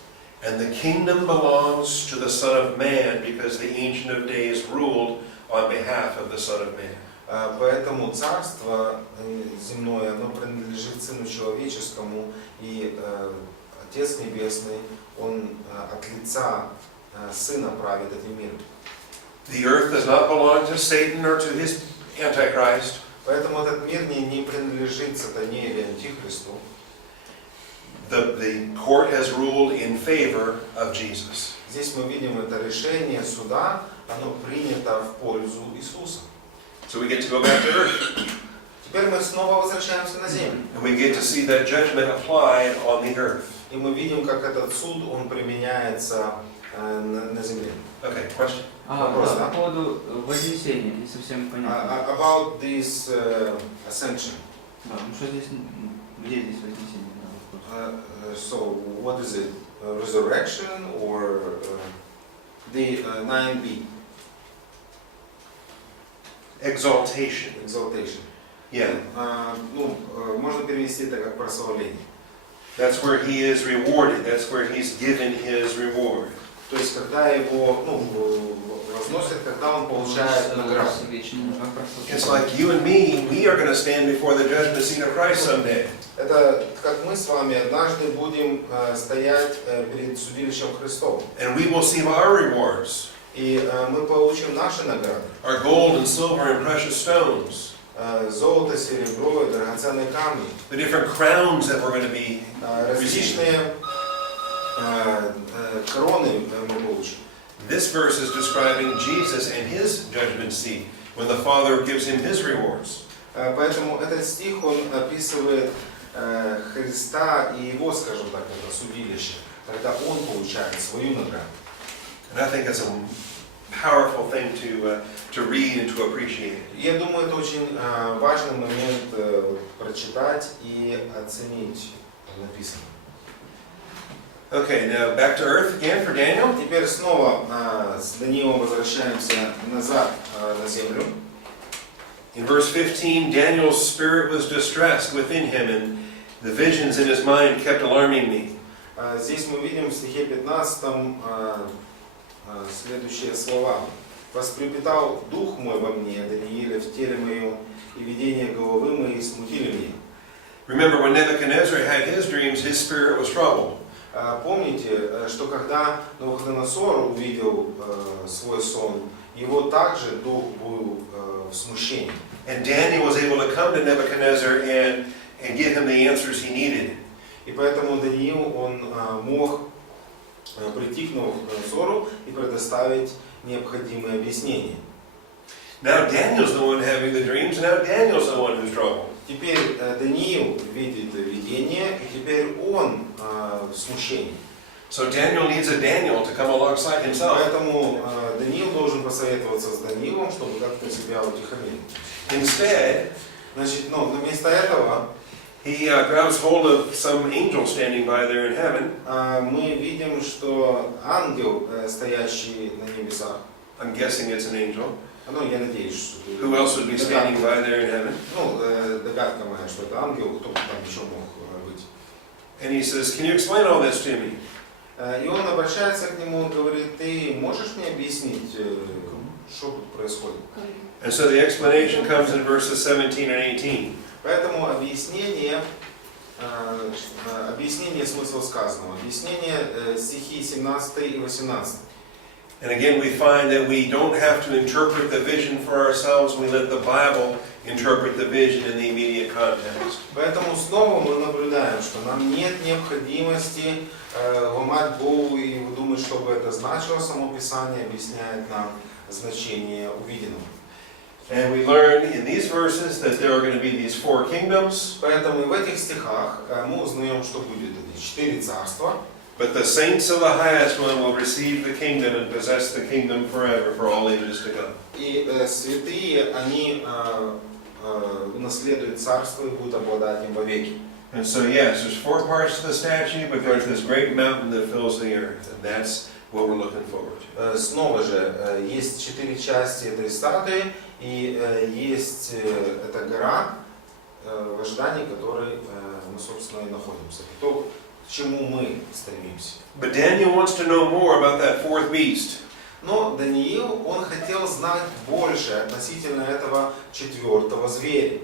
And the kingdom belongs to the Son of Man because the Ancient of Days ruled on behalf of the Son of Man. Поэтому царство земное, оно принадлежит Сыну Человеческому, и Отец Небесный, Он от лица Сына правит этим миром. The earth does not belong to Satan or to his Antichrist. Поэтому этот мир не принадлежит сатане или антихристу. The court has ruled in favor of Jesus. Здесь мы видим это решение суда, оно принято в пользу Иисуса. So we get to go back to earth. Теперь мы снова возвращаемся на землю. And we get to see that judgment applied on the earth. И мы видим, как этот суд, он применяется на земле. Okay, question? Вопрос, да? По поводу вознесения, не совсем понятно. About this ascension. Да, ну что здесь, где здесь вознесение? Да, вопрос. So, what is it? Resurrection or the 9b? Exaltation. Exaltation. Yeah. Можно перевести это как прославление. That's where he is rewarded. That's where he's given his reward. То есть, когда его возносят, когда он получает награду. It's like you and me, we are going to stand before the judgment seat of Christ someday. Это как мы с вами однажды будем стоять перед судилищем Христовым. And we will see our rewards. И мы получим наши награды. Our gold and silver and precious stones. Золото, серебро и драгоценные камни. The different crowns that we're going to be Различные короны мы получим. This verse is describing Jesus and his judgment seat when the Father gives him his rewards. Поэтому этот стих, он описывает Христа и его, скажем так, это судилище, когда он получает свою награду. And I think that's a powerful thing to read and to appreciate. Я думаю, это очень важный момент прочитать и оценить написанное. Okay, now back to earth again for Daniel. Теперь снова с Даниилом возвращаемся назад на землю. In verse 15, Daniel's spirit was distressed within him, and the visions in his mind kept alarming me. Здесь мы видим в стихе 15 следующие слова. «Вострепетал дух мой во мне, Данииле, в теле моем, и видения головы моей смутили меня». Remember, when Nebuchadnezzar had his dreams, his spirit was troubled. Помните, что когда Навуходоносор увидел свой сон, его также дух был в смущении. And Daniel was able to come to Nebuchadnezzar and give him the answers he needed. И поэтому Даниил, он мог прийти к Навуходоносору и предоставить необходимые объяснения. Now Daniel's the one having the dreams, now Daniel's the one who's troubled. Теперь Даниил видит видение, и теперь он в смущении. So Daniel needs a Daniel to come alongside himself. Поэтому Даниил должен посоветоваться с Даниилом, чтобы как-то себя утихомирить. Instead, Значит, вместо этого he grabs hold of some angel standing by there in heaven. мы видим, что ангел, стоящий на небесах, I'm guessing it's an angel. я надеюсь, что... Who else would be standing by there in heaven? Догадка моя, что это ангел, кто там еще мог быть. And he says, "Can you explain all this to me?" И он обращается к нему и говорит: ты можешь мне объяснить, что тут происходит? And so the explanation comes in verses 17 and 18. Поэтому объяснение смысла сказанного. Объяснение стихи 17 и 18. And again, we find that we don't have to interpret the vision for ourselves. We let the Bible interpret the vision in the immediate context. Поэтому снова мы наблюдаем, что нам нет необходимости ломать голову и думать, что бы это значило. Само Писание объясняет нам значение увиденного. And we learn in these verses that there are going to be these 4 kingdoms. Поэтому и в этих стихах мы узнаем, что будет эти 4 царства. But the saints of the highest one will receive the kingdom and possess the kingdom forever for all ages to come. И святые, они унаследуют царство и будут обладать им вовеки. And so yes, there's 4 parts to the statue, but there's this great mountain that fills the earth, and that's what we're looking forward to. Снова же, есть 4 части этой статуи, И есть эта гора в ожидании, которой мы, собственно, и находимся. То, к чему мы стремимся. But Daniel wants to know more about that fourth beast. Но Даниил, он хотел знать больше относительно этого четвертого зверя.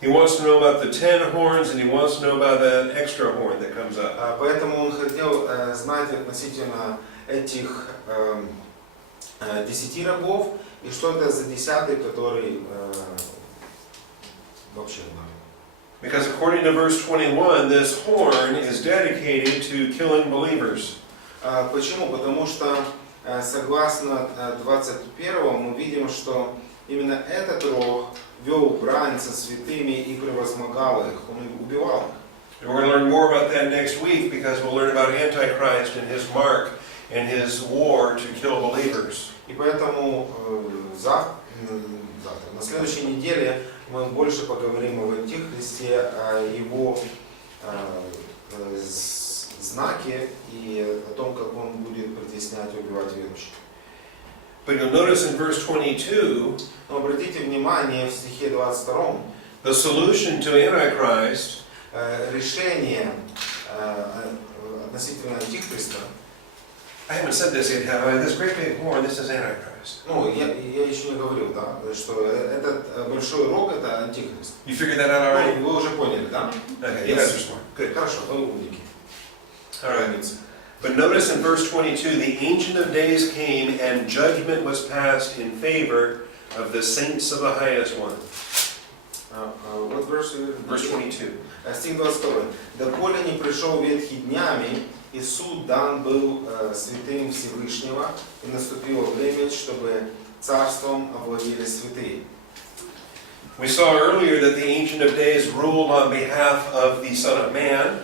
He wants to know about the 10 horns, and he wants to know about that extra horn that comes up. Поэтому он хотел знать относительно этих 10 рогов, и что это за 10-й, который вообще знает. Because according to verse 21, this horn is dedicated to killing believers. Почему? Потому что согласно 21 мы видим, что именно этот рог вел брань со святыми и превозмогал их, он их убивал. And we're going to learn more about that next week because we'll learn about Antichrist and his mark and his war to kill believers. И поэтому завтра, на следующей неделе мы больше поговорим об Антихристе, о его знаке и о том, как он будет притеснять и убивать верующих. But you'll notice in verse 22, но обратите внимание в стихе 22, the solution to Antichrist решение относительно Антихриста. I haven't said this yet, have I? This great big horn, this is Antichrist. Ну, я еще не говорил, да, что этот большой рог это Антихрист. You figured that out already? Вы уже поняли, да? Okay, you guys are smart. Good. Хорошо, вы умники. All right. But notice in verse 22, the Ancient of Days came and judgment was passed in favor of the saints of the highest one. What verse? Verse 22. Стих 22. «Доколе не пришел ветхий днями, и суд дан был святым Всевышнего, и наступило время, чтобы царством овладели святые». We saw earlier that the Ancient of Days ruled on behalf of the Son of Man.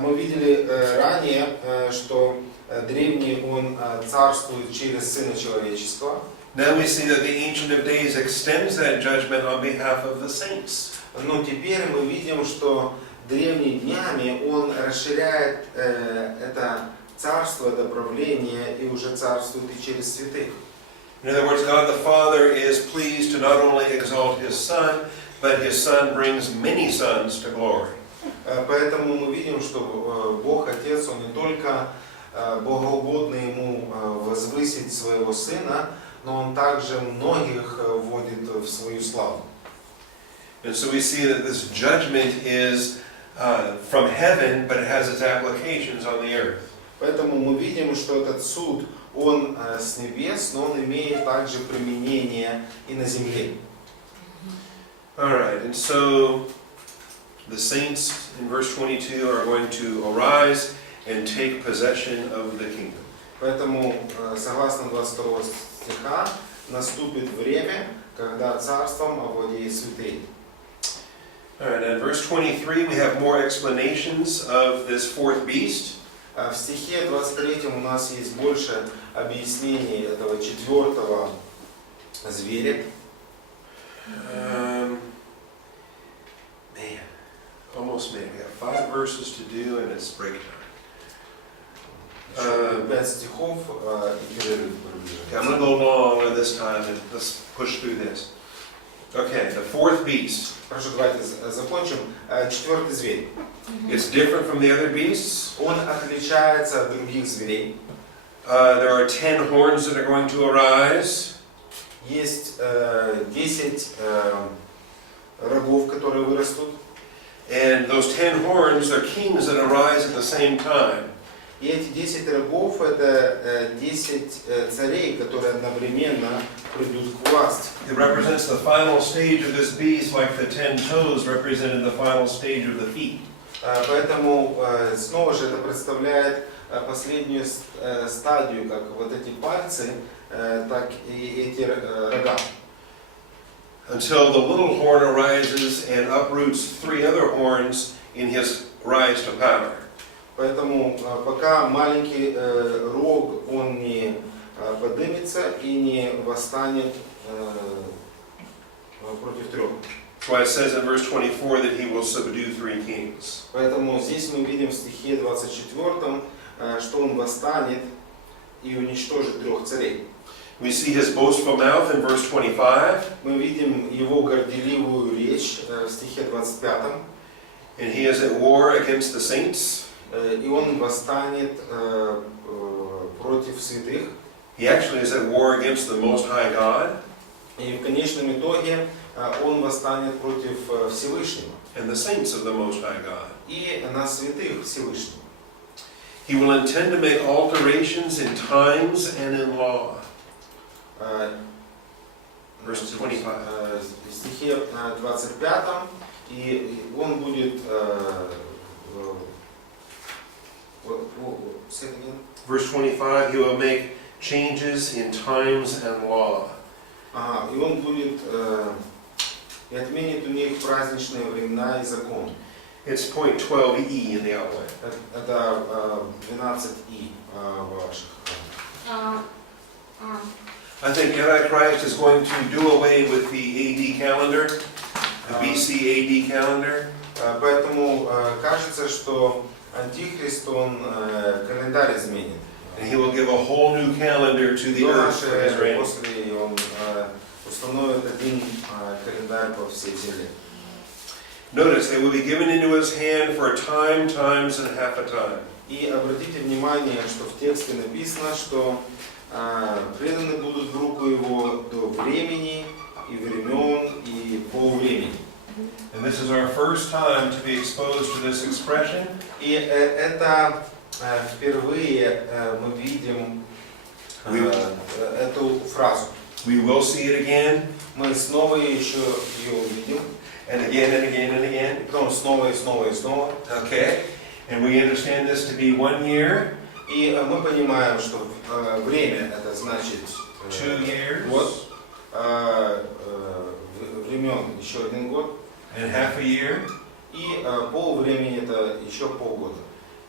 Мы видели ранее, что древний он царствует через Сына Человеческого. Now we see that the Ancient of Days extends that judgment on behalf of the saints. Но теперь мы видим, что древними днями он расширяет это царство, это правление и уже царствует и через святых. In other words, God the Father is pleased to not only exalt His Son, but His Son brings many sons to glory. Поэтому мы видим, что Бог Отец, Он не только богоугодно Ему возвысить Своего Сына, но Он также многих вводит в свою славу. And so we see that this judgment is from heaven, but it has its applications on the earth. Поэтому мы видим, что этот суд, он с небес, но он имеет также применение и на земле. All right, and so the saints in verse 22 are going to arise and take possession of the kingdom. Поэтому, согласно 22 стиха, наступит время, когда царством овладеет святые. All right, and verse 23 we have more explanations of this fourth beast. В стихе 23 у нас есть больше объяснений этого четвертого зверя. Man, almost made. We have 5 verses to do, and it's break time. 5 стихов и перерыв Okay, I'm going to go long this time, and let's push through this. Okay, the fourth beast. Хорошо, давайте закончим. Четвертый зверь. It's different from the other beasts. Он отличается от других зверей. There are 10 horns that are going to arise. Есть 10 рогов, которые вырастут. And those 10 horns are kings that arise at the same time. И эти 10 рогов это 10 царей, которые одновременно придут к власти. It represents the final stage of this beast, like the 10 toes represented the final stage of the feet. Поэтому снова же это представляет последнюю стадию, как вот эти пальцы, так и эти рога. Until the little horn arises and uproots 3 other horns in his rise to power. Поэтому пока маленький рог он не поднимется и не восстанет против 3. That's why it says in verse 24 that he will subdue 3 kings. Поэтому здесь мы видим в стихе 24, что он восстанет и уничтожит 3 царей. We see his boastful mouth in verse 25, Мы видим его горделивую речь в стихе 25. and he is at war against the saints. И он восстанет против святых. He actually is at war against the Most High God И в конечном итоге он восстанет против Всевышнего and the saints of the Most High God. и на святых Всевышнего. He will intend to make alterations in times and in law. Verse 25. В стихе 25, и он будет... Verse 25, he will make changes in times and law. Ага, и он будет и отменит у них праздничные времена и закон. It's point 12e in the outline. Это 12и в ваших. I think Antichrist is going to do away with the AD calendar, the BC AD calendar. Поэтому кажется, что Антихрист, он календарь изменит. And he will give a whole new calendar to the До earth for his нашей reign. после он установит один календарь по всей земле. Notice, they will be given into his hand for a time, times, and half a time. И обратите внимание, что в тексте написано, что преданы будут в руку его до времени и времен и полувремени. And this is our first time to be exposed to this expression. И это впервые мы видим эту фразу. We will see it again, Мы снова еще ее увидим, and again, and again, and again. и потом снова и снова и снова. Okay? And we understand this to be 1 year, И мы понимаем, что время это значит 2 years, год, времен еще 1 год, and half a year. и полвремени это еще полгода.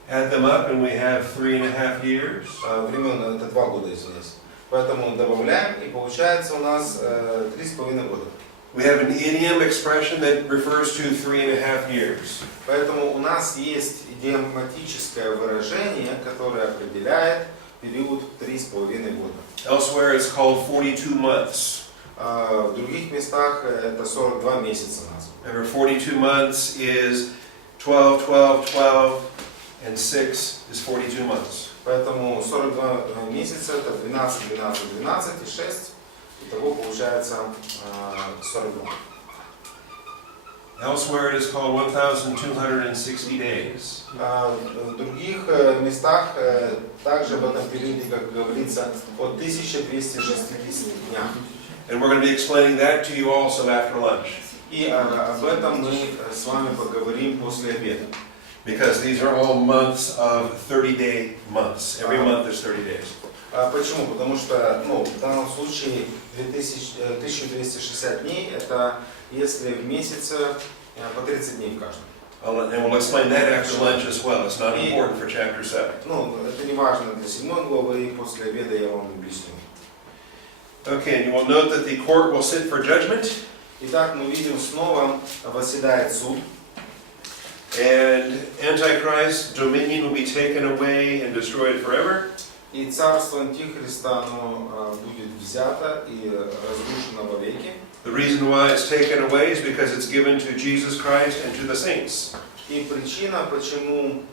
Add them up, and we have 3.5 years. Времен это 2 года, извиняюсь. Поэтому добавляем, и получается у нас 3,5 года. We have an idiom expression that refers to 3.5 years. Поэтому у нас есть идиоматическое выражение, которое определяет период 3,5 года. Elsewhere, it's called 42 months. В других местах это 42 месяца названо. Remember, 42 months is 12, 12, 12, and 6 is 42 months. Поэтому 42 месяца это 12, 12, 12 и 6. Итого получается 42. Elsewhere, it is called 1,260 days. В других местах также об этом периоде, как говорится, от 1260 дня. And we're going to be explaining that to you also after lunch. И об этом мы с вами поговорим после обеда. Because these are all months of 30-day months. Every month is 30 days. Почему? Потому что в данном случае 1260 дней это если в месяце по 30 дней в каждом. And we'll explain that after lunch as well. It's not important for chapter 7. Это не важно для 7 главы, и после обеда я вам объясню. Okay, and you will note that the court will sit for judgment. Итак, мы видим снова восседает суд. And Antichrist's dominion will be taken away and destroyed forever. И царство Антихриста, оно будет взято и разрушено вовеки. The reason why it's taken away is because it's given to Jesus Christ and to the saints. И причина, почему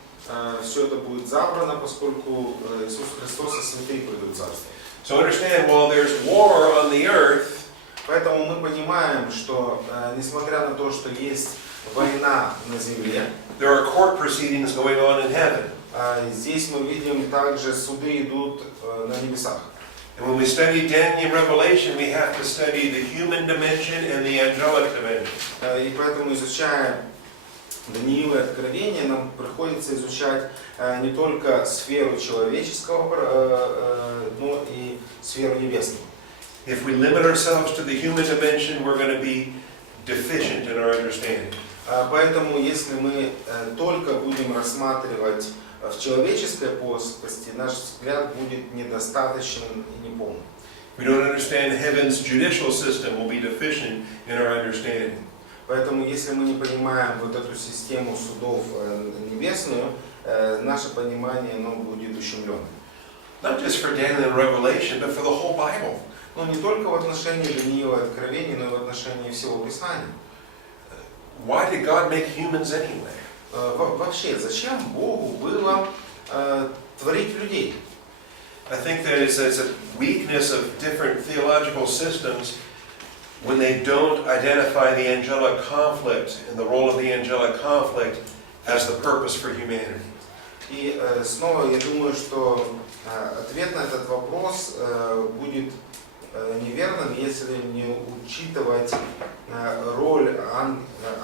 все это будет забрано, поскольку Иисус Христос и святые придут в царство. So understand, while there's war on the earth, поэтому мы понимаем, что несмотря на то, что есть война на земле, there are court proceedings going on in heaven. Здесь мы видим также суды идут на небесах. And when we study Daniel and Revelation, we have to study the human dimension and the angelic dimension. И поэтому, изучая Даниила и Откровение, нам приходится изучать не только сферу человеческого, но и сферу небесную. If we limit ourselves to the human dimension, we're going to be deficient in our understanding. Поэтому, если мы только будем рассматривать в человеческой плоскости, наш взгляд будет недостаточен и неполным. If we don't understand heaven's judicial system, we'll be deficient in our understanding. Поэтому, если мы не понимаем вот эту систему судов небесную, наше понимание оно будет ущемлено. not just for Daniel and Revelation, but for the whole Bible. Но не только в отношении Даниила и Откровения, но и в отношении всего Писания. Why did God make humans anyway? Вообще, зачем Богу было творить людей? I think there's a weakness of different theological systems when they don't identify the angelic conflict and the role of the angelic conflict as the purpose for humanity. И снова я думаю, что ответ на этот вопрос будет неверным, если не учитывать роль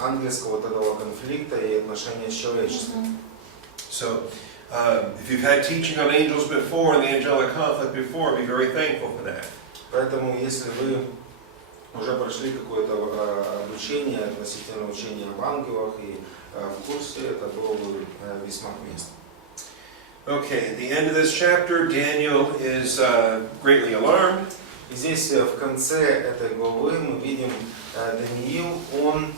ангельского вот этого конфликта и отношения с человечеством. So, if you've had teaching on angels before and the angelic conflict before, be very thankful for that. Поэтому, если вы уже прошли какое-то обучение относительно учения об ангелах и в курсе, это было бы весьма к месту. Okay, at the end of this chapter, Daniel is greatly alarmed. И здесь в конце этой главы мы видим Даниил, он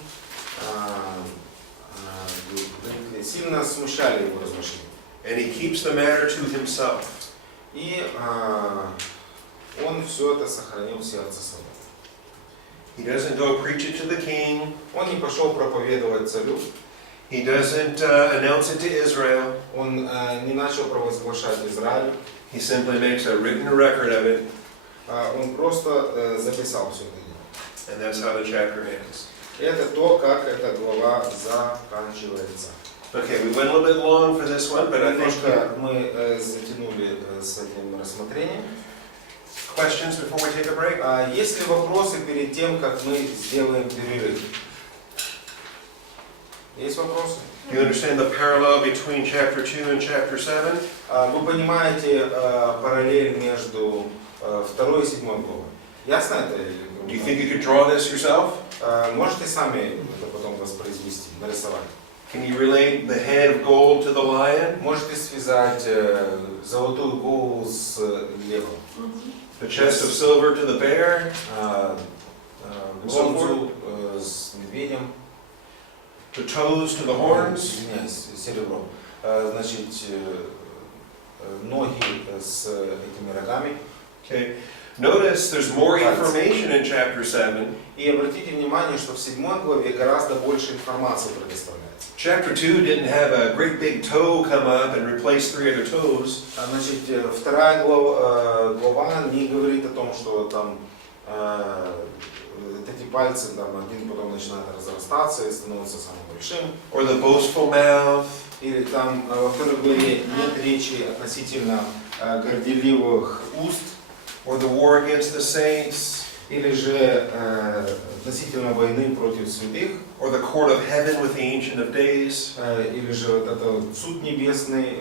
сильно смущали его размышления. And he keeps the matter to himself. И он все это сохранил в сердце своем. He doesn't go preach it to the king. Он не пошел проповедовать царю. He doesn't announce it to Israel. Он не начал провозглашать Израиль. He simply makes a written record of it. Он просто записал все это дело. And that's how the chapter ends. Это то, как эта глава заканчивается. Okay, we went a little bit long for this one, but I think Немножко мы затянули с этим рассмотрением. questions before we take a break? Есть ли вопросы перед тем, как мы сделаем перерыв? Есть вопросы? Do you understand the parallel between chapter 2 and chapter 7? Вы понимаете параллель между 2 и 7 главой? Ясно это? Do you think you could draw this yourself? Можете сами это потом воспроизвести, нарисовать? Can you relate the head of gold to the lion? Можете связать золотую голову с левом? The chest of silver to the bear? Бронзу с медведем? The toes to the horns? Извиняюсь, серебром. Значит, ноги с этими рогами. Okay. Notice there's more information in chapter 7. И обратите внимание, что в 7 главе гораздо больше информации предоставляется. Chapter 2 didn't have a great big toe come up and replace 3 other toes. Значит, 2 глава не говорит о том, что там эти пальцы, там, один потом начинает разрастаться и становится самым большим. Or the boastful mouth. Или там во 2 главе нет речи относительно горделивых уст. Or the war against the saints. Или же относительно войны против святых. Or the court of heaven with the Ancient of Days. Или же вот это суд небесный,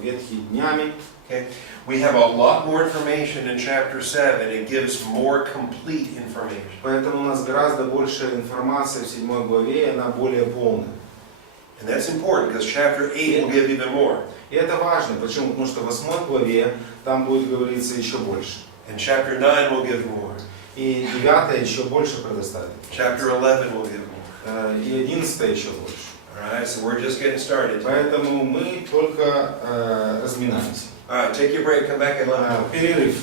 ветхий днями. Okay. We have a lot more information in chapter 7. It gives more complete information. Поэтому у нас гораздо больше информации в 7 главе, и она более полная. And that's important because chapter 8 will give even more. И это важно. Почему? Потому что в 8 главе там будет говориться еще больше. And chapter 9 will give more. И 9 еще больше предоставит. Chapter 11 will give more. И 11 еще больше. Alright, so we're just getting started. Поэтому мы только разминаемся. Alright, take your break, come back at 11. Перерыв.